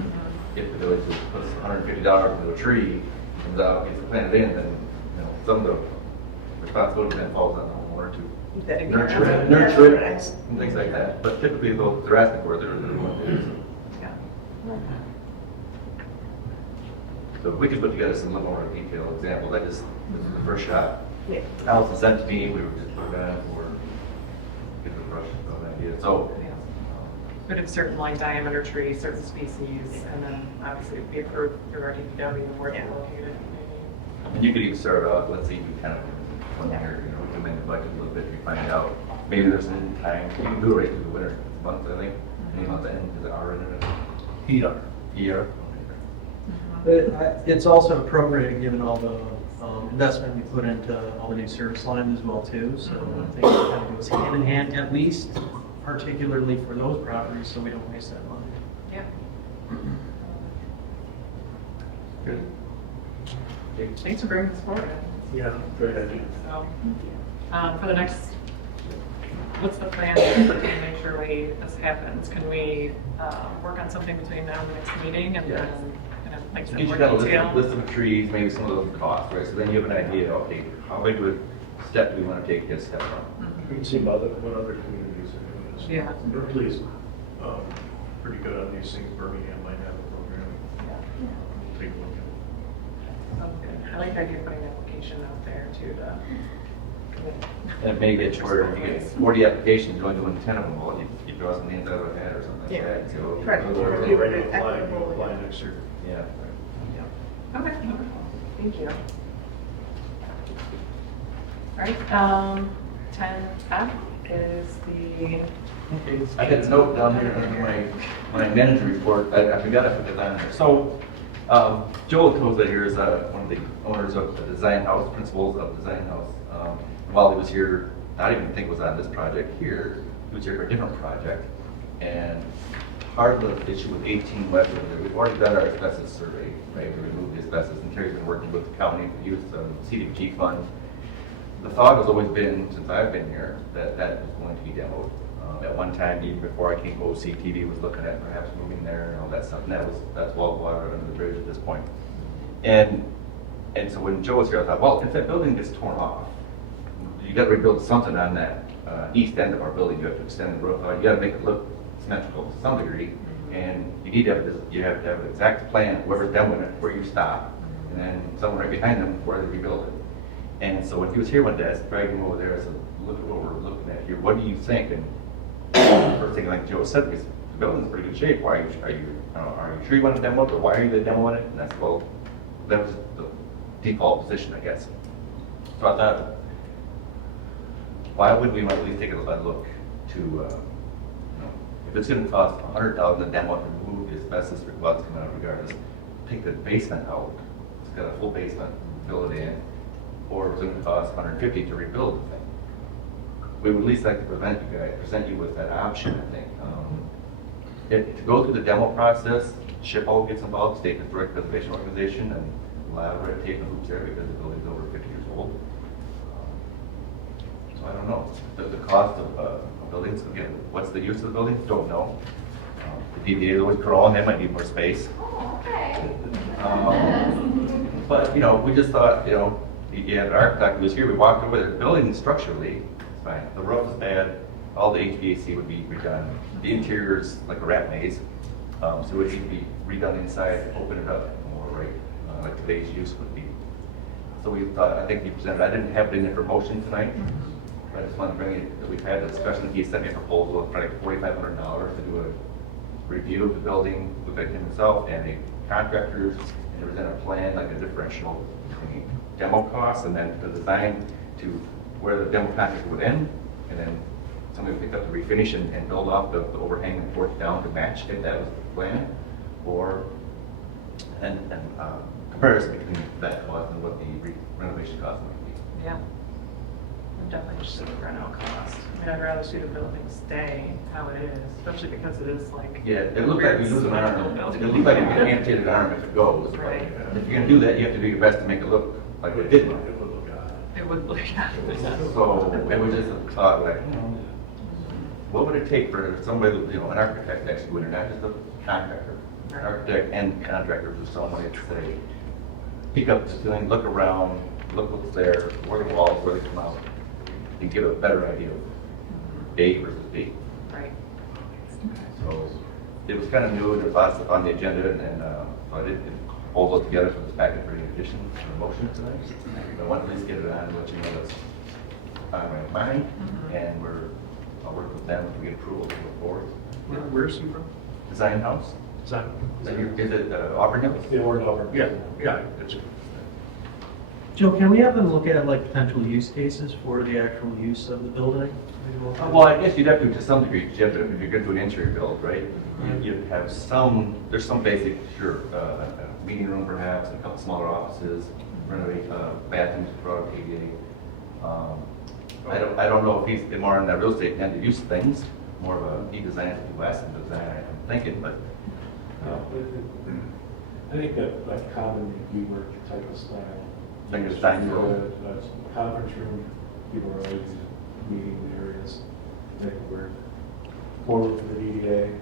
If the village puts $150 into a tree, comes out, gets it planted in, then some of the responsibility then falls on the homeowner to nurture it, and things like that. But typically, though, they're asking for it, they're going to do. So if we could put together some little more detailed examples, this is the first shot. Yeah. Allison sent to me, we were just putting that for, get the brush of an idea. So, But if certain like diameter trees, certain species, and then obviously it'd be approved through our DPW where they're located. and you could even start out, let's say you kind of, one year, come in the budget a little bit, you find out, maybe there's some time, you can do it right through the winter months, I think. Any month end, is it R in it? ER. But it's also appropriate given all the investment we put into all the new service lines as well too. So I think it kind of goes hand in hand, at least particularly for those properties, so we don't waste that money. Yeah. Good. Thanks for bringing this forward. Yeah, great idea. So, for the next, what's the plan to make sure this happens? Can we work on something between now and the next meeting and then kind of like some Get more you got a detail? list of the trees, maybe some of those costs, right? So then you have an idea, okay, how big of a step do we want to take this step from? We can see what other communities are doing this. Yeah. Berkeley's pretty good on these things. Birmingham might have a program. We'll take a look at it. Sounds good. I like the idea of putting an application out there too to. And it may get to where you get 40 applications, you only doing 10 of them, well, you draw some names out of a hat or something like Yeah. that. So, Correct. Or You ready were to apply, you equitable, apply yeah. next year. yeah. Okay, wonderful. Thank you. All right, 10F is the, I had a note down here under my manager report, I forgot I put it on there. So, Joel Koza here is one of the owners of the Design House, principals of Design House. While he was here, I didn't even think was on this project here, he was here for a different project. And part of the issue with 18 West, we've already done our asbestos survey, right, to remove the asbestos, and Terry's been working with the county to use the CDBG fund. The thought has always been, since I've been here, that that was going to be demoed. At one time, even before I came, OCTV was looking at perhaps moving there and all that stuff, and that's well water under the bridge at this point. And so when Joe was here, I thought, well, if that building gets torn off, you got to rebuild something on that east end of our building. You have to extend the roof out. You got to make it look symmetrical to some degree, and you have to have an exact plan, whoever's demoing it, where you stop, and then someone right behind them where they rebuild it. And so when he was here one day, I dragged him over there. I said, look at what we're looking at here. What do you think? And first thing, like Joe said, because the building's in pretty good shape. Why are you sure you want to demo it, or why are you demoing it? And I said, well, that was the default position, I guess. So I thought, why would we want to at least take a look to, if it's going to cost $100,000 to demo it, remove the asbestos, well, it's coming out regardless. Take the basement out. It's got a full basement, fill it in, or it's going to cost $150,000 to rebuild the thing. We would at least like to present you with that option, I think. To go through the demo process, SHPO gets involved, State Historic Preservation Organization, and a lot of red tape and hoops there because the building's over 50 years old. So I don't know. The cost of buildings, again, what's the use of the building? Don't know. The DDA is always growing, they might need more space. But, we just thought, you had an architect who was here, we walked over there, the building structurally, it's fine. The roof is bad, all the HVAC would be redone. The interior is like a rat maze, so it would need to be redone inside, open it up more, right? Like today's use would be. So we thought, I think you presented, I didn't have it in there for motion tonight. I just wanted to bring it, that we've had a discussion, he sent me a proposal of probably $4,500 to do a review of the building, look at himself and the contractors, and present a plan, like a differential between demo costs and then the design to where the demo contract would end, and then somebody would pick up the refinish and build off the overhang and force down to match if that was the plan, or and comparison between that cost and what the renovation cost might be. yeah. I'm definitely interested in reno cost. I mean, I'd rather see the building stay how it is, especially because it is like. Yeah, it looks like we lose an arm. Symmetrical It building. looks like an amputated arm if it goes. but Right. If you're gonna do that, you have to do your best to make it look like it didn't. It would look odd. It would look, So it was just a thought, like, what would it take for somebody, an architect to actually go in there, not just a contractor, an architect and contractors or someone to say, pick up the ceiling, look around, look what's there, where the walls, where they come out, and give a better idea of A versus B. right. So it was kind of new, there's lots of stuff on the agenda, and so I did hold those together for this packet for any addition or motion tonight. I want to at least get it on and let you know that's on my mind, and I'll work with them if we get approval to go forward. Where's he from? Design House? Is that? Is it Auburn Hills? Yeah, or Auburn. Yeah, it's. Joe, can we have them look at like potential use cases for the actual use of the building? Well, I guess you'd have to, to some degree, you have to, if you're going to do an interior build, right? You'd have there's some basic, sure, a meeting room perhaps, a couple smaller offices, renovate bathrooms, throughout ADA. I don't know if he's more on that real estate end to use things, more of a neat design, West design, I'm thinking, but. I think that like common WeWork type of style. Like a design Conference room, people are always meeting areas, make it work. Forward for the DDA.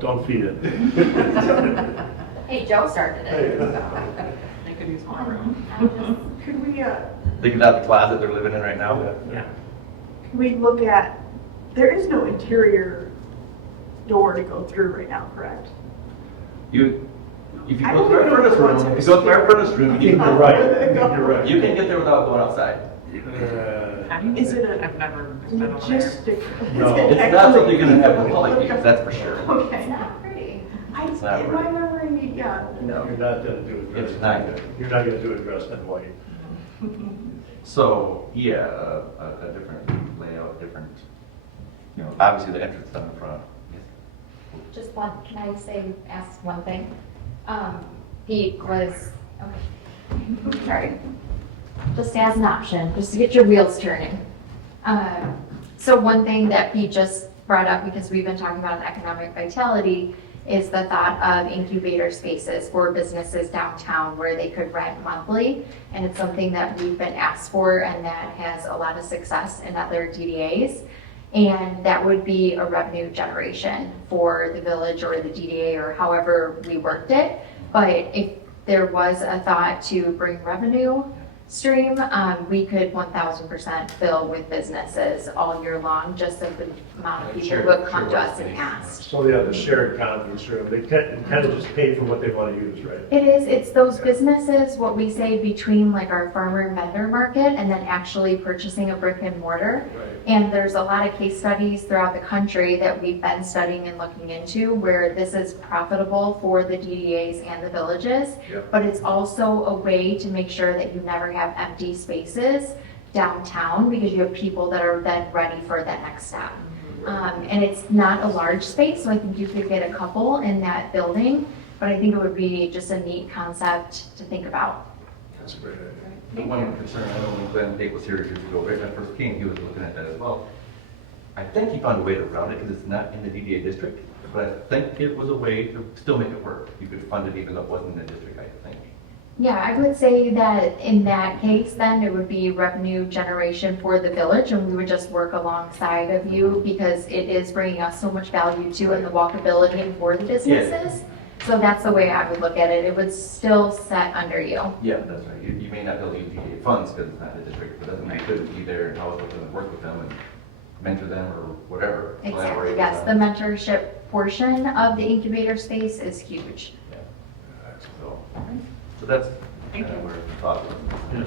Don't feed it. Hey, Joe started it. They could use more room. Could we, Thinking out the closet they're living in right now? Yeah. can we look at, there is no interior door to go through right now, correct? If you I go don't through our even know furnace if room, it's if you go through our furnace room, you can, You're right. You're right. you can get there without going outside. Is it a I've never been over there. logistic? No. is it It's not actually- something you're gonna have in public use, that's for sure. Okay. It's not pretty. It's not In pretty. my memory, yeah. No. You're not gonna do it. It's not. You're not gonna do it dressed in white. So, yeah, a different layout, different, obviously the entrance on the front. Just one, can I ask one thing? Pete was, okay, sorry. Just as an option, just to get your wheels turning. So one thing that Pete just brought up, because we've been talking about economic vitality, is the thought of incubator spaces for businesses downtown where they could rent monthly. And it's something that we've been asked for and that has a lot of success in other DDAs. And that would be a revenue generation for the village or the DDA or however we worked it. But if there was a thought to bring revenue stream, we could 1000% fill with businesses all year long, just as the amount of people who would come to us and ask. So they have the shared conference room. They kind of just pay for what they want to use, right? It's those businesses, what we say between like our farmer and vendor market and then actually purchasing a brick and mortar. Right. And there's a lot of case studies throughout the country that we've been studying and looking into where this is profitable for the DDAs and the villages. Yep. But it's also a way to make sure that you never have empty spaces downtown because you have people that are then ready for that next step. And it's not a large space, so I think you could get a couple in that building, but I think it would be just a neat concept to think about. That's a great idea. The one concern, I know when Glenn Tate was here years ago, right when I first came, he was looking at that as well. I think he found a way around it because it's not in the DDA district, but I think it was a way to still make it work. You could fund it even though it wasn't in the district, I think. Yeah, I would say that in that case, then it would be revenue generation for the village and we would just work alongside of you because it is bringing us so much value too in the walkability for the businesses. So that's the way I would look at it. It would still set under you. Yeah, that's right. You may not be able to use DDA funds because it's not in the district, but doesn't mean you couldn't be there and how it's going to work with them and mentor them or whatever. Exactly, collaborate yes, with the them. mentorship portion of the incubator space is huge. So that's Thank you. where the thought was.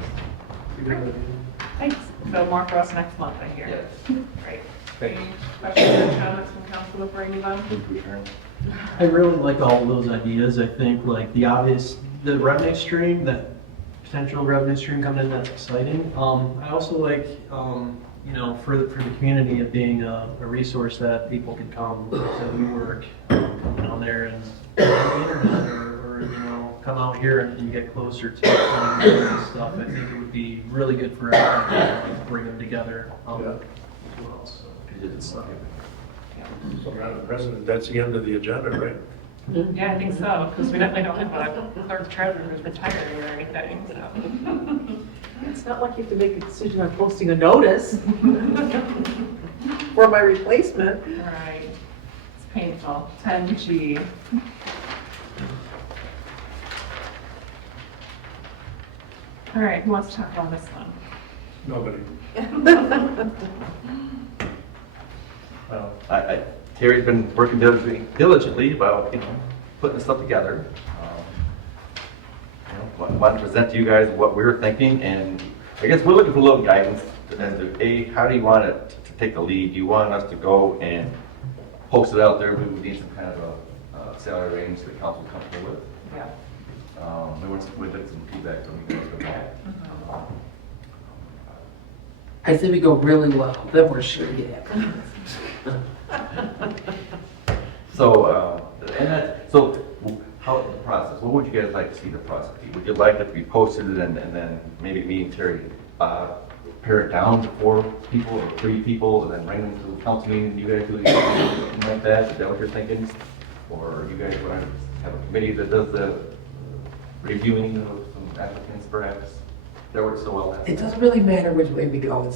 Thanks. So more for us next month, I hear. Yes. Great. Thanks. Any questions or comments from council before you move on? I really like all of those ideas. I think like the revenue stream, that potential revenue stream coming in, that's exciting. I also like, for the community of being a resource that people can come to WeWork, come down there and on the internet or come out here and you get closer to and stuff. I think it would be really good for everyone to bring them together as well. So, So, Madam President, that's the end of the agenda, right? Yeah, I think so, because we definitely don't have a clerk treasurer who's retiring or anything, so. It's not like you have to make a decision on posting a notice for my replacement. All right. It's painful. 10G. All right, who wants to talk about this one? Nobody. Terry's been working diligently about, putting this stuff together. want to present to you guys what we're thinking, and I guess we're looking for a little guidance. And to, how do you want it to take the lead? Do you want us to go and post it out there? We would need some kind of a salary range that the council is comfortable with. Yeah. We'd like some feedback from you guys on that. I say we go really low, then we're sure you have. So, so how the process, what would you guys like to see the process be? Would you like it to be posted and then maybe me and Terry pare it down to 4 people or 3 people and then bring them to the council meeting and you guys do something like that? Is that what you're thinking? Or you guys want to have a committee that does the reviewing of some applicants perhaps? That works so well. It doesn't really matter which way we go,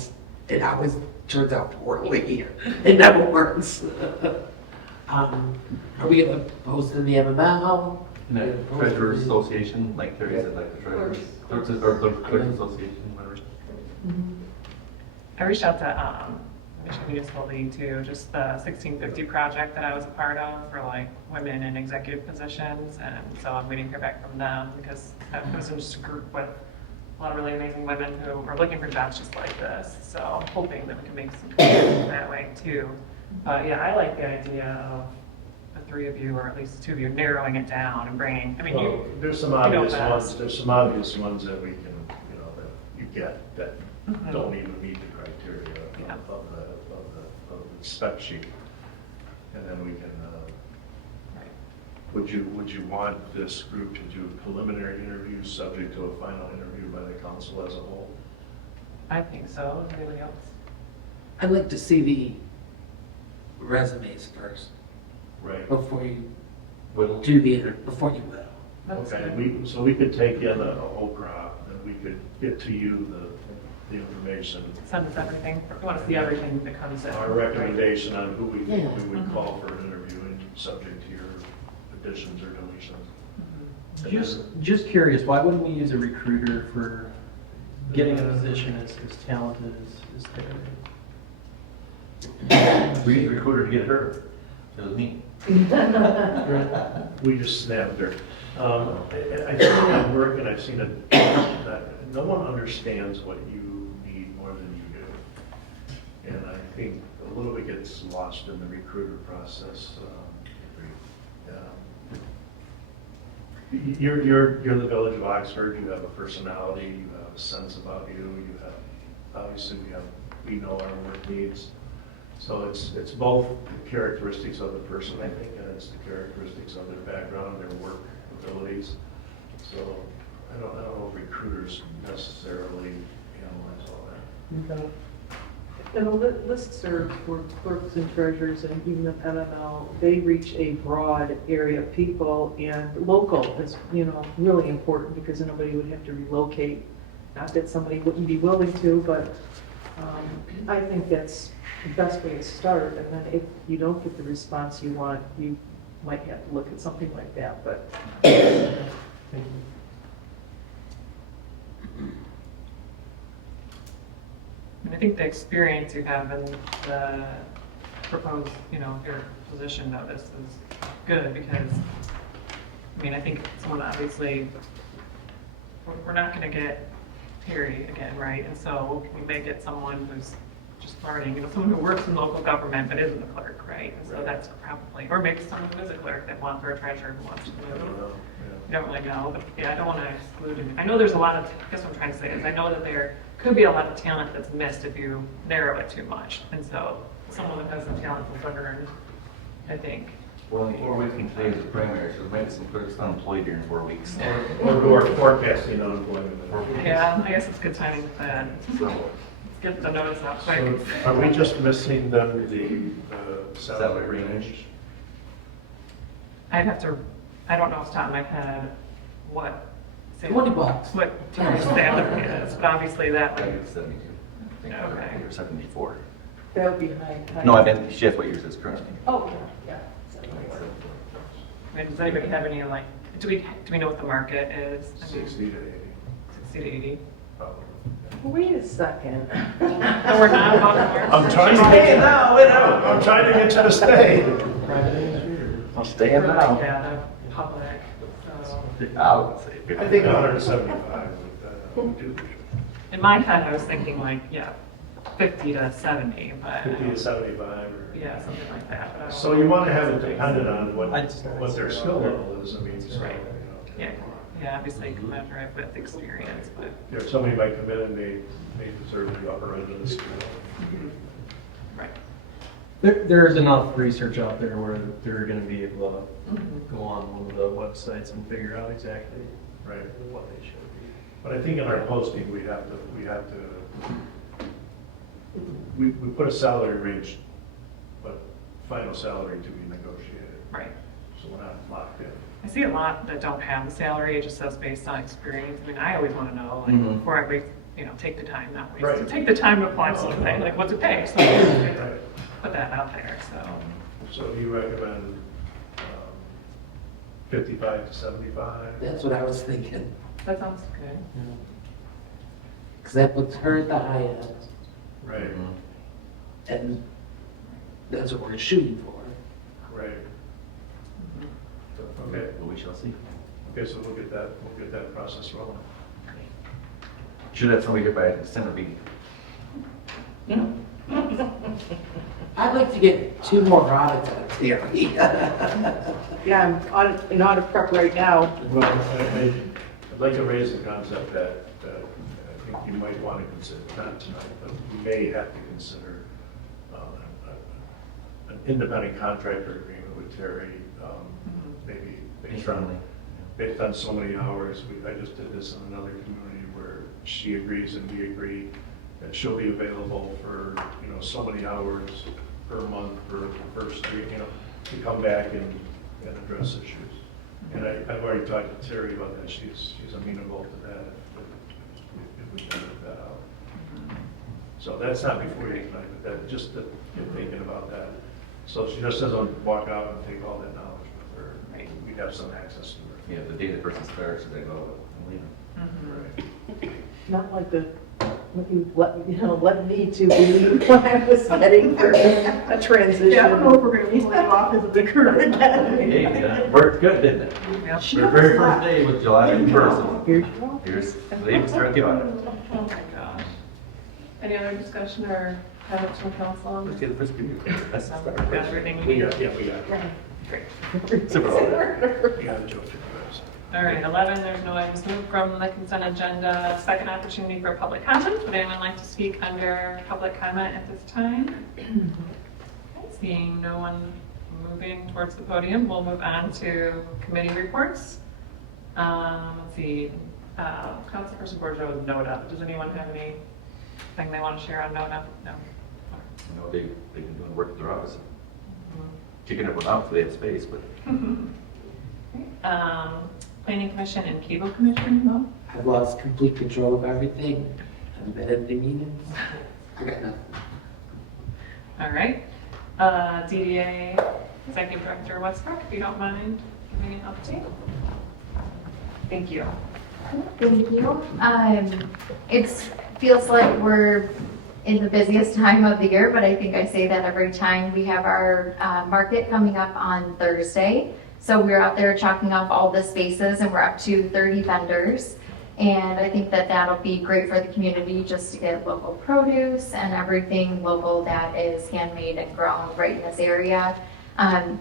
it always turns out poorly here. It never works. Are we gonna post in the MML? Treasurers Association, like Terry said, like the treasurers, or the clerks association, whatever. I reached out to Michigan Municipal League too, just the 1650 project that I was a part of for like women in executive positions, and so I'm waiting to hear back from them because I was in just a group with a lot of really amazing women who are looking for jobs just like this. So I'm hoping that we can make some connections that way too. But yeah, I like the idea of the 3 of you, or at least 2 of you, narrowing it down and bringing. I mean, Well, there's some you know obvious best. ones. There's some obvious ones that we can, that you get that don't even meet the criteria of the spec sheet, and then we can. Would you want this group to do preliminary interviews subject to a final interview by the council as a whole? I think so. Anybody else? I'd like to see the resumes first, Right. before you Whittle? do the before you will. That's Okay, good. so we could take in a whole crop, and we could get to you the information. Send us everything. We want to see everything that comes in. Our recommendation on who we Yeah. would call for an interview, and subject to your additions or deletions. Just curious, why wouldn't we use a recruiter for getting a position as talented as Terry? We need a recruiter to get her. It was me. We just snapped her. I've seen that work, and I've seen it, that no one understands what you need more than you do. And I think a little bit gets lost in the recruiter process. You're the Village of Oxford, you have a personality, you have a sense about you, obviously we know our work needs. So it's both the characteristics of the person, I think, and it's the characteristics of their background, their work abilities. So I don't know if recruiters necessarily analyze all that. Okay. And the listserv for clerks and treasurers and even the MML, they reach a broad area of people, and local is, really important because nobody would have to relocate. Not that somebody wouldn't be willing to, but I think that's the best way to start. And then if you don't get the response you want, you might have to look at something like that, but. And I think the experience you have in the proposed, your position notice is good because, I think someone obviously, we're not going to get Terry again, right? And so we may get someone who's just learning, someone who works in local government but isn't a clerk, right? And so that's probably, or maybe someone who is a clerk that wants, or a treasurer who wants to move. You don't really know, but yeah, I don't want to exclude him. I know there's a lot of, I guess what I'm trying to say is I know that there could be a lot of talent that's missed if you narrow it too much. And so someone that has some talent will learn, I think. Well, in 4 weeks from today is the primary, so maybe some clerks unemployed here in 4 weeks. Or who are forecasting unemployment. Yeah, I guess it's good timing with that. Let's get the notice out quick. So are we just missing then the salary range? I'd have to, I don't know off the top of my head what. say $20. What Terry's salary is, but obviously that I would. think it's 72. I think Okay. or 74. That would be high. No, I meant, she has what yours is currently. Oh, yeah. Does anybody have any, do we know what the market is? 60 to 80. 60 to 80? Probably. Wait a second. No, we're not about to. I'm trying to get you, I'm trying to get you to stay. I'll stay in We're now. like, yeah, the public, so. I would say. I think 175 would do. In my head, I was thinking like, yeah, 50 to 70, but. 50 to 75 or. Yeah, something like that. But I don't So you want to have it dependent on what their skill level is, I mean, so, Right. you know. Yeah, obviously you can measure it with experience, but. If somebody might come in and they deserve the upper end of the scale. Right. There's enough research out there where they're gonna be able to Mhm. go on one of the websites and figure out exactly Right. what they should be. But I think in our posting, we put a salary range, but final salary to be negotiated. Right. So we're not locked in. I see a lot that don't have the salary, it just says based on experience. I mean, I always want to know, like, Mhm. before I waste, take the time, not waste, Right. to take the time to apply for something, like, what's it pay? So Right. put that out there, so. So you recommend 55 to 75? That's what I was thinking. That sounds good. Because that puts her at the high end, Right, and that's what we're shooting for. right. Okay, Well, we shall see. okay, so we'll get that process rolling. Should have somebody here by December meeting. I'd like to get 2 more audits on theory. Yeah, I'm in audit prep right now. Well, I'd like to raise the concept that I think you might want to consider, not tonight, but you may have to consider an independent contractor agreement with Terry, maybe based on so many hours. I just did this in another community where she agrees and we agree that she'll be available for, so many hours per month for the first 3, to come back and address issues. And I've already talked to Terry about that. She's amenable to that if we can work that out. So that's not before you tonight, but that, just to get thinking about that. So she just doesn't walk out and take all that knowledge with her. Right. We'd have some access to her. Yeah, the day the person starts, they go and leave. Right. Not like let me to believe when I was heading for a transition. Yeah, I don't know if we're gonna be laid off as a recruiter again. Hey, that worked good, didn't it? Yep. Our very first day was July 1st. Here's your offer. Here's, they even started the audit. Oh my gosh. Any other discussion or comments from council on Let's this? get the first community. That's the Got start. everything we need? We got it. Great. Super audit. We got it, Joe. All right, 11, there's no items moved from the consent agenda. Second opportunity for public comment. Would anyone like to speak under public comment at this time? Okay, seeing no one moving towards the podium, we'll move on to committee reports. Let's see, Councilperson Borjo with NODA. Does anyone have anything they want to share on NODA? No. They've been doing work at their office. Kicking everyone out so they have space, but. Planning Commission and Cable Commission, no? I've lost complete control of everything. I've been at the meetings. I got nothing. All right. DDA Executive Director Westbrook, if you don't mind giving an update. Thank you. Thank you. It feels like we're in the busiest time of the year, but I think I say that every time. We have our market coming up on Thursday. So we're out there chalking off all the spaces and we're up to 30 vendors. And I think that that'll be great for the community just to get local produce and everything local that is handmade and grown right in this area.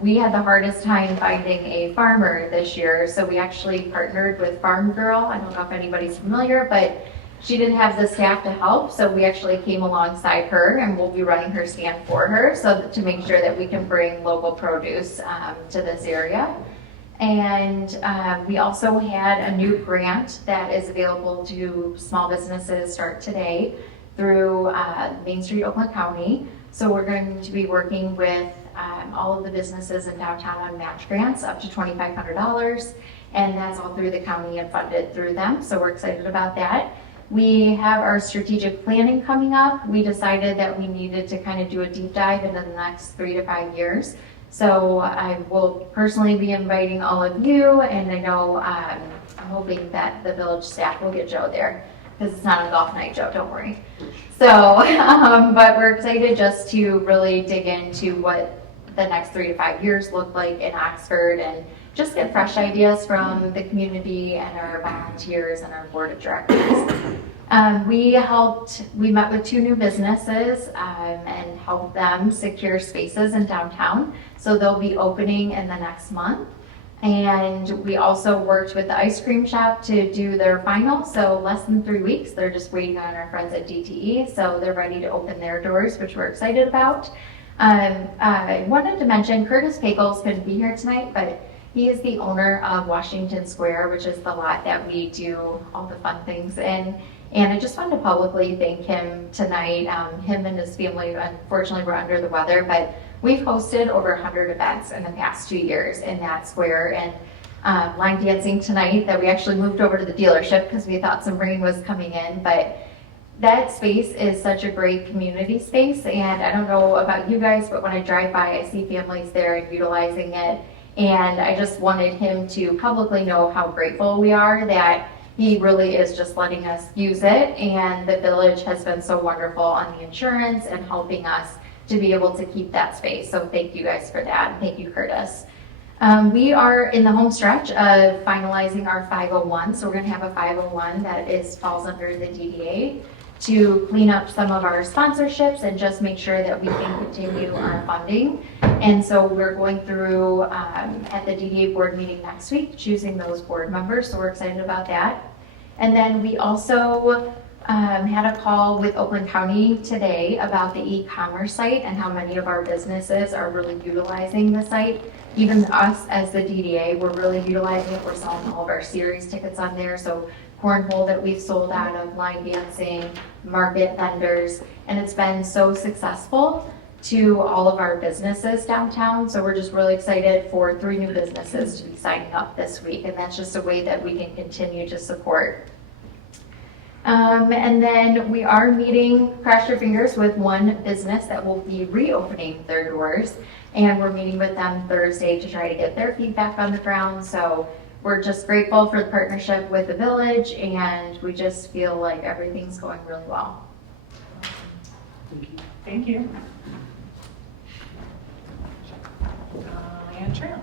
We had the hardest time finding a farmer this year, so we actually partnered with Farm Girl. I don't know if anybody's familiar, but she didn't have the staff to help, so we actually came alongside her and we'll be running her stand for her to make sure that we can bring local produce to this area. And we also had a new grant that is available to small businesses start today through Main Street Oakland County. So we're going to be working with all of the businesses in downtown on match grants up to $2,500. And that's all through the county and funded through them. So we're excited about that. We have our strategic planning coming up. We decided that we needed to kind of do a deep dive into the next 3 to 5 years. So I will personally be inviting all of you, and I know I'm hoping that the village staff will get Joe there, because it's not a golf night, Joe, don't worry. So, but we're excited just to really dig into what the next 3 to 5 years look like in Oxford, and just get fresh ideas from the community and our volunteers and our board of directors. We met with 2 new businesses and helped them secure spaces in downtown. So they'll be opening in the next month. And we also worked with the ice cream shop to do their final, so less than 3 weeks. They're just waiting on our friends at DTE, so they're ready to open their doors, which we're excited about. I wanted to mention Curtis Pagels couldn't be here tonight, but he is the owner of Washington Square, which is the lot that we do all the fun things in. And I just wanted to publicly thank him tonight. Him and his family, unfortunately, were under the weather, but we've hosted over 100 events in the past 2 years in that square, and line dancing tonight that we actually moved over to the dealership because we thought some rain was coming in. But that space is such a great community space, and I don't know about you guys, but when I drive by, I see families there and utilizing it. And I just wanted him to publicly know how grateful we are that he really is just letting us use it. And the village has been so wonderful on the insurance and helping us to be able to keep that space. So thank you guys for that. And thank you, Curtis. We are in the home stretch of finalizing our 501. So we're going to have a 501 that falls under the DDA to clean up some of our sponsorships and just make sure that we can continue our funding. And so we're going through at the DDA board meeting next week, choosing those board members. So we're excited about that. And then we also had a call with Oakland County today about the e-commerce site and how many of our businesses are really utilizing the site. Even us as the DDA, we're really utilizing it. We're selling all of our series tickets on there. So cornhole that we've sold out of, line dancing, market vendors, and it's been so successful to all of our businesses downtown. So we're just really excited for 3 new businesses to be signing up this week, and that's just a way that we can continue to support. And then we are meeting, cross your fingers, with one business that will be reopening their doors, and we're meeting with them Thursday to try to get their feedback on the ground. So we're just grateful for the partnership with the village, and we just feel like everything's going really well. Thank you. Leanne Tran.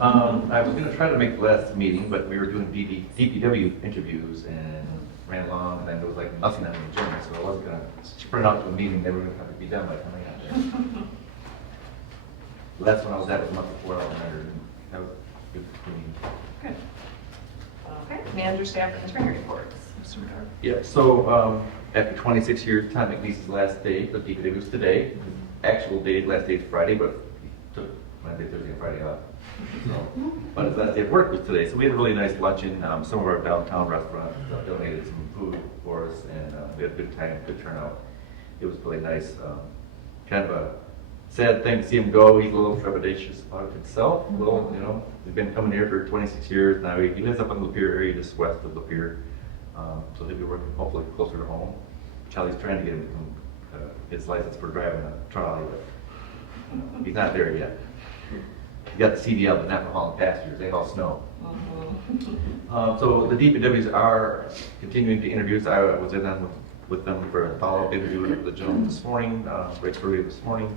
I was going to try to make the last meeting, but we were doing DPW interviews and ran along, and then there was like nothing on the agenda, so I wasn't going to sprint out to a meeting. They were going to have to be done by coming out there. The last one I was at was a month before I was hired, and that was a good meeting. Good. Okay, manager, staff, and attorney reports. Mr. McGarvey. Yeah, so after 26 years, Tom McNeese's last day for DPW was today. His actual last day is Friday, but he took Monday, Thursday, and Friday off. So, but his last day of work was today. So we had a really nice luncheon. Some of our downtown restaurants donated some food for us, and we had a good time, good turnout. It was really nice. Kind of a sad thing to see him go. He's a little trepidatious about it himself. A little, you know, he's been coming here for 26 years now. He lives up in the Lapeer area, just west of Lapeer. So he'll be working hopefully closer to home. Charlie's trying to get him his license for driving a trolley, but he's not there yet. He got the CDL, but not for hauling passengers. They haul snow. So the DPWs are continuing to interviews. I was in them with them for a follow-up interview with the gentleman this morning, right earlier this morning.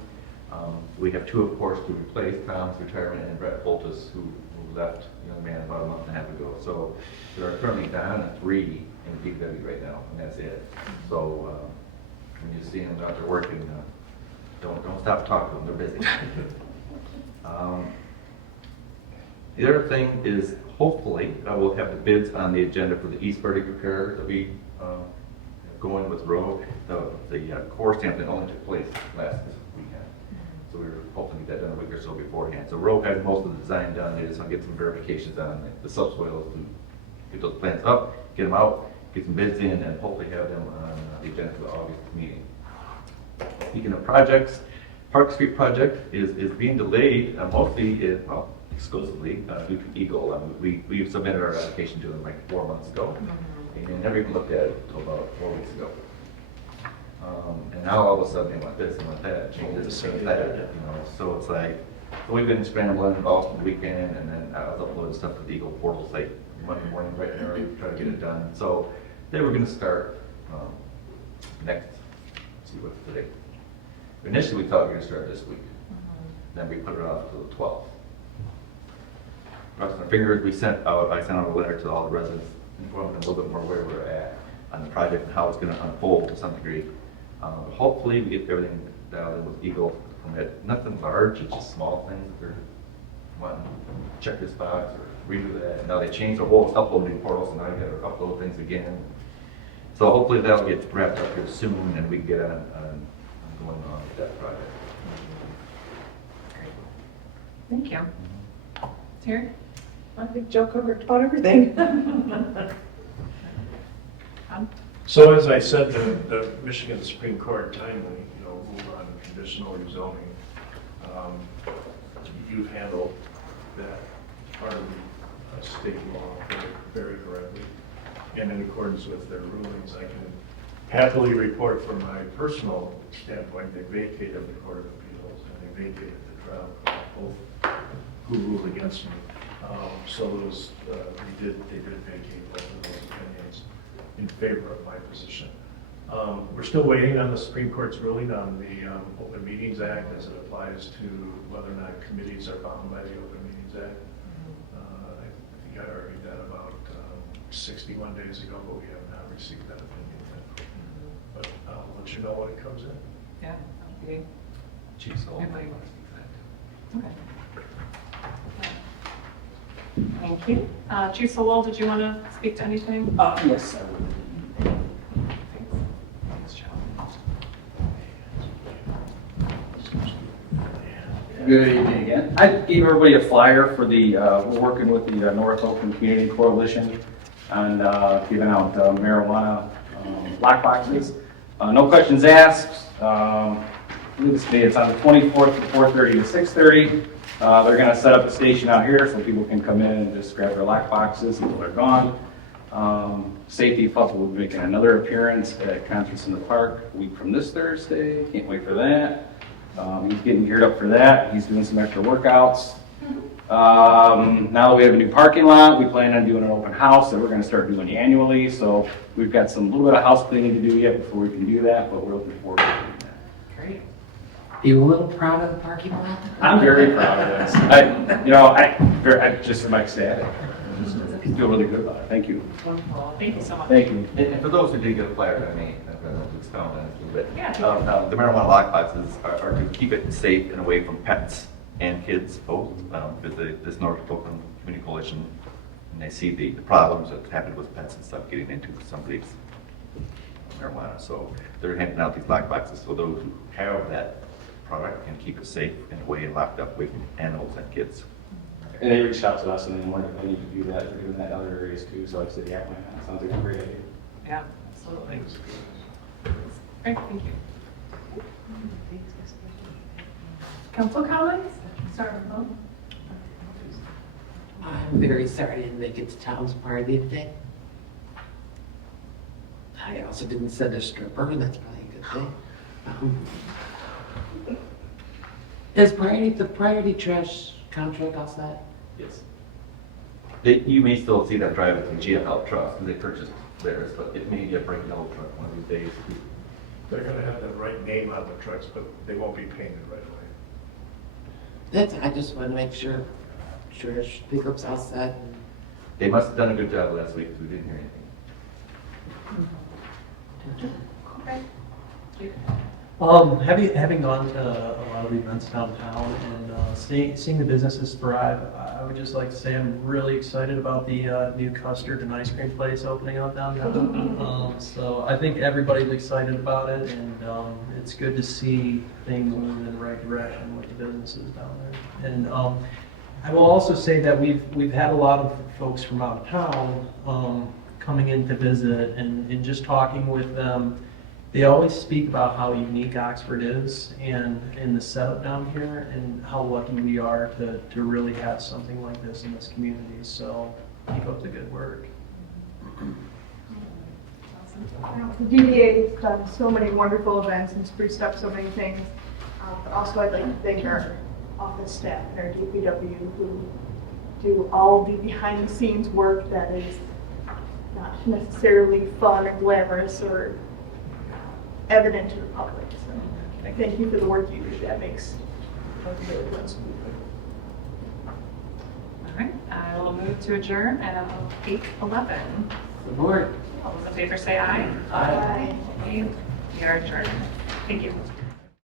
We have 2, of course, to replace Tom's retirement and Brett Fultus, who left, young man, about a month and a half ago. So there are currently down to 3 in the DPW right now, and that's it. So when you see them out there working, don't stop talking to them. They're busy. The other thing is, hopefully, we'll have the bids on the agenda for the East verdict repair that we going with Rowe. The core stamping only took place last weekend, so we were hoping to get that done a week or so beforehand. So Rowe had most of the design done. They just want to get some verifications on the subsoils to get those plans up, get them out, get some bids in, and hopefully have them on the agenda for the August meeting. Speaking of projects, Park Street project is being delayed mostly, well, exclusively due to Eagle. We submitted our application to them like 4 months ago, and they never even looked at it until about 4 weeks ago. And now all of a sudden they want this, they want that, changes, change that, you know. So it's like, so we've been scrambling all the weekend, and then I was uploading stuff to the Eagle portal site Monday morning bright and early to try to get it done. So they were going to start next. Let's see what's today. Initially we thought we were going to start this week. then we put it off to the 12th. Crossing our fingers, I sent out a letter to all the residents, informing them a little bit more where we're at on the project and how it's gonna unfold to some degree. Hopefully, we get everything dialed in with Eagle permit. Nothing large, it's just small things. They're wanting to check this box or redo that. Now they changed the whole uploading portal, so now you gotta upload things again. So hopefully that'll get wrapped up here soon and we can get on going on with that project. Thank you. Terry? I think Joe covered about everything. So as I said, the Michigan Supreme Court timely, ruled on conditional rezoning. You've handled that part of the state law very correctly. And in accordance with their rulings, I can happily report from my personal standpoint, they vacated the Court of Appeals and they vacated the trial court, both who ruled against me. So those, they did vacate both of those opinions in favor of my position. We're still waiting on the Supreme Court's ruling on the Open Meetings Act as it applies to whether or not committees are bound by the Open Meetings Act. I think I argued that about 61 days ago, but we have not received that opinion yet. But I'll let you know when it comes in. Yeah, that'd be Chief Soul. Okay. Thank you. Chief Sowell, did you want to speak to anything? Yes, I would. Good evening again. I gave everybody a flyer for the, we're working with the North Oakland Community Coalition on giving out marijuana lock boxes. No questions asked. I believe this day it's on the 24th from 4:30 to 6:30. They're going to set up a station out here so people can come in and just grab their lock boxes until they're gone. Safety Puzzle will be making another appearance at Concerts in the Park a week from this Thursday. Can't wait for that. He's getting geared up for that. He's doing some extra workouts. Now that we have a new parking lot, we plan on doing an open house that we're going to start doing annually. So we've got some little bit of house cleaning to do yet before we can do that, but we're looking forward to doing that. Great. Are you a little proud of the parking lot? I'm very proud of this. I just am ecstatic. I feel really good about it. Thank you. Wonderful. Thank you so much. Thank you. And for those who did get a flyer, I mean, I'm going to expound on it a little bit. Yeah. The marijuana lockboxes are to keep it safe and away from pets and kids both. Because this North Oakland Community Coalition, and they see the problems that happened with pets and stuff getting into somebody's marijuana. So they're handing out these lockboxes so those who have that product can keep it safe and away and locked up away from animals and kids. And they reached out to us and they wanted to need to do that. They're doing that in other areas too. So I said, yeah, why not? Sounds like a great idea. Yeah, absolutely. Great, thank you. Council comments? Start with them. I'm very sorry I didn't make it to Tom's party today. I also didn't send a stripper, and that's probably a good thing. Is the priority trash contract all set? Yes. You may still see that drive with the GFL trucks because they purchased theirs, but it may be a break double truck one of these days. They're going to have the right name on the trucks, but they won't be painted right away. I just want to make sure trash pickup's all set. They must have done a good job last week because we didn't hear anything. Okay. Having gone to a lot of events downtown and seeing the businesses thrive, I would just like to say I'm really excited about the new custard and ice cream place opening up downtown. So I think everybody's excited about it, and it's good to see things moving in the right direction with the businesses down there. And I will also say that we've had a lot of folks from out of town coming in to visit, and just talking with them. They always speak about how unique Oxford is and the setup down here, and how lucky we are to really have something like this in this community. So keep up the good work. The DDA has done so many wonderful events and spruced up so many things. But also I'd like to thank our office staff and our DPW who do all the behind the scenes work that is not necessarily fun or glamorous or evident to the public. So thank you for the work you do. That makes That really went smoothly. All right, I will move to adjourn at 8:11. Support. All those in favor say aye. Aye. We are adjourned. Thank you.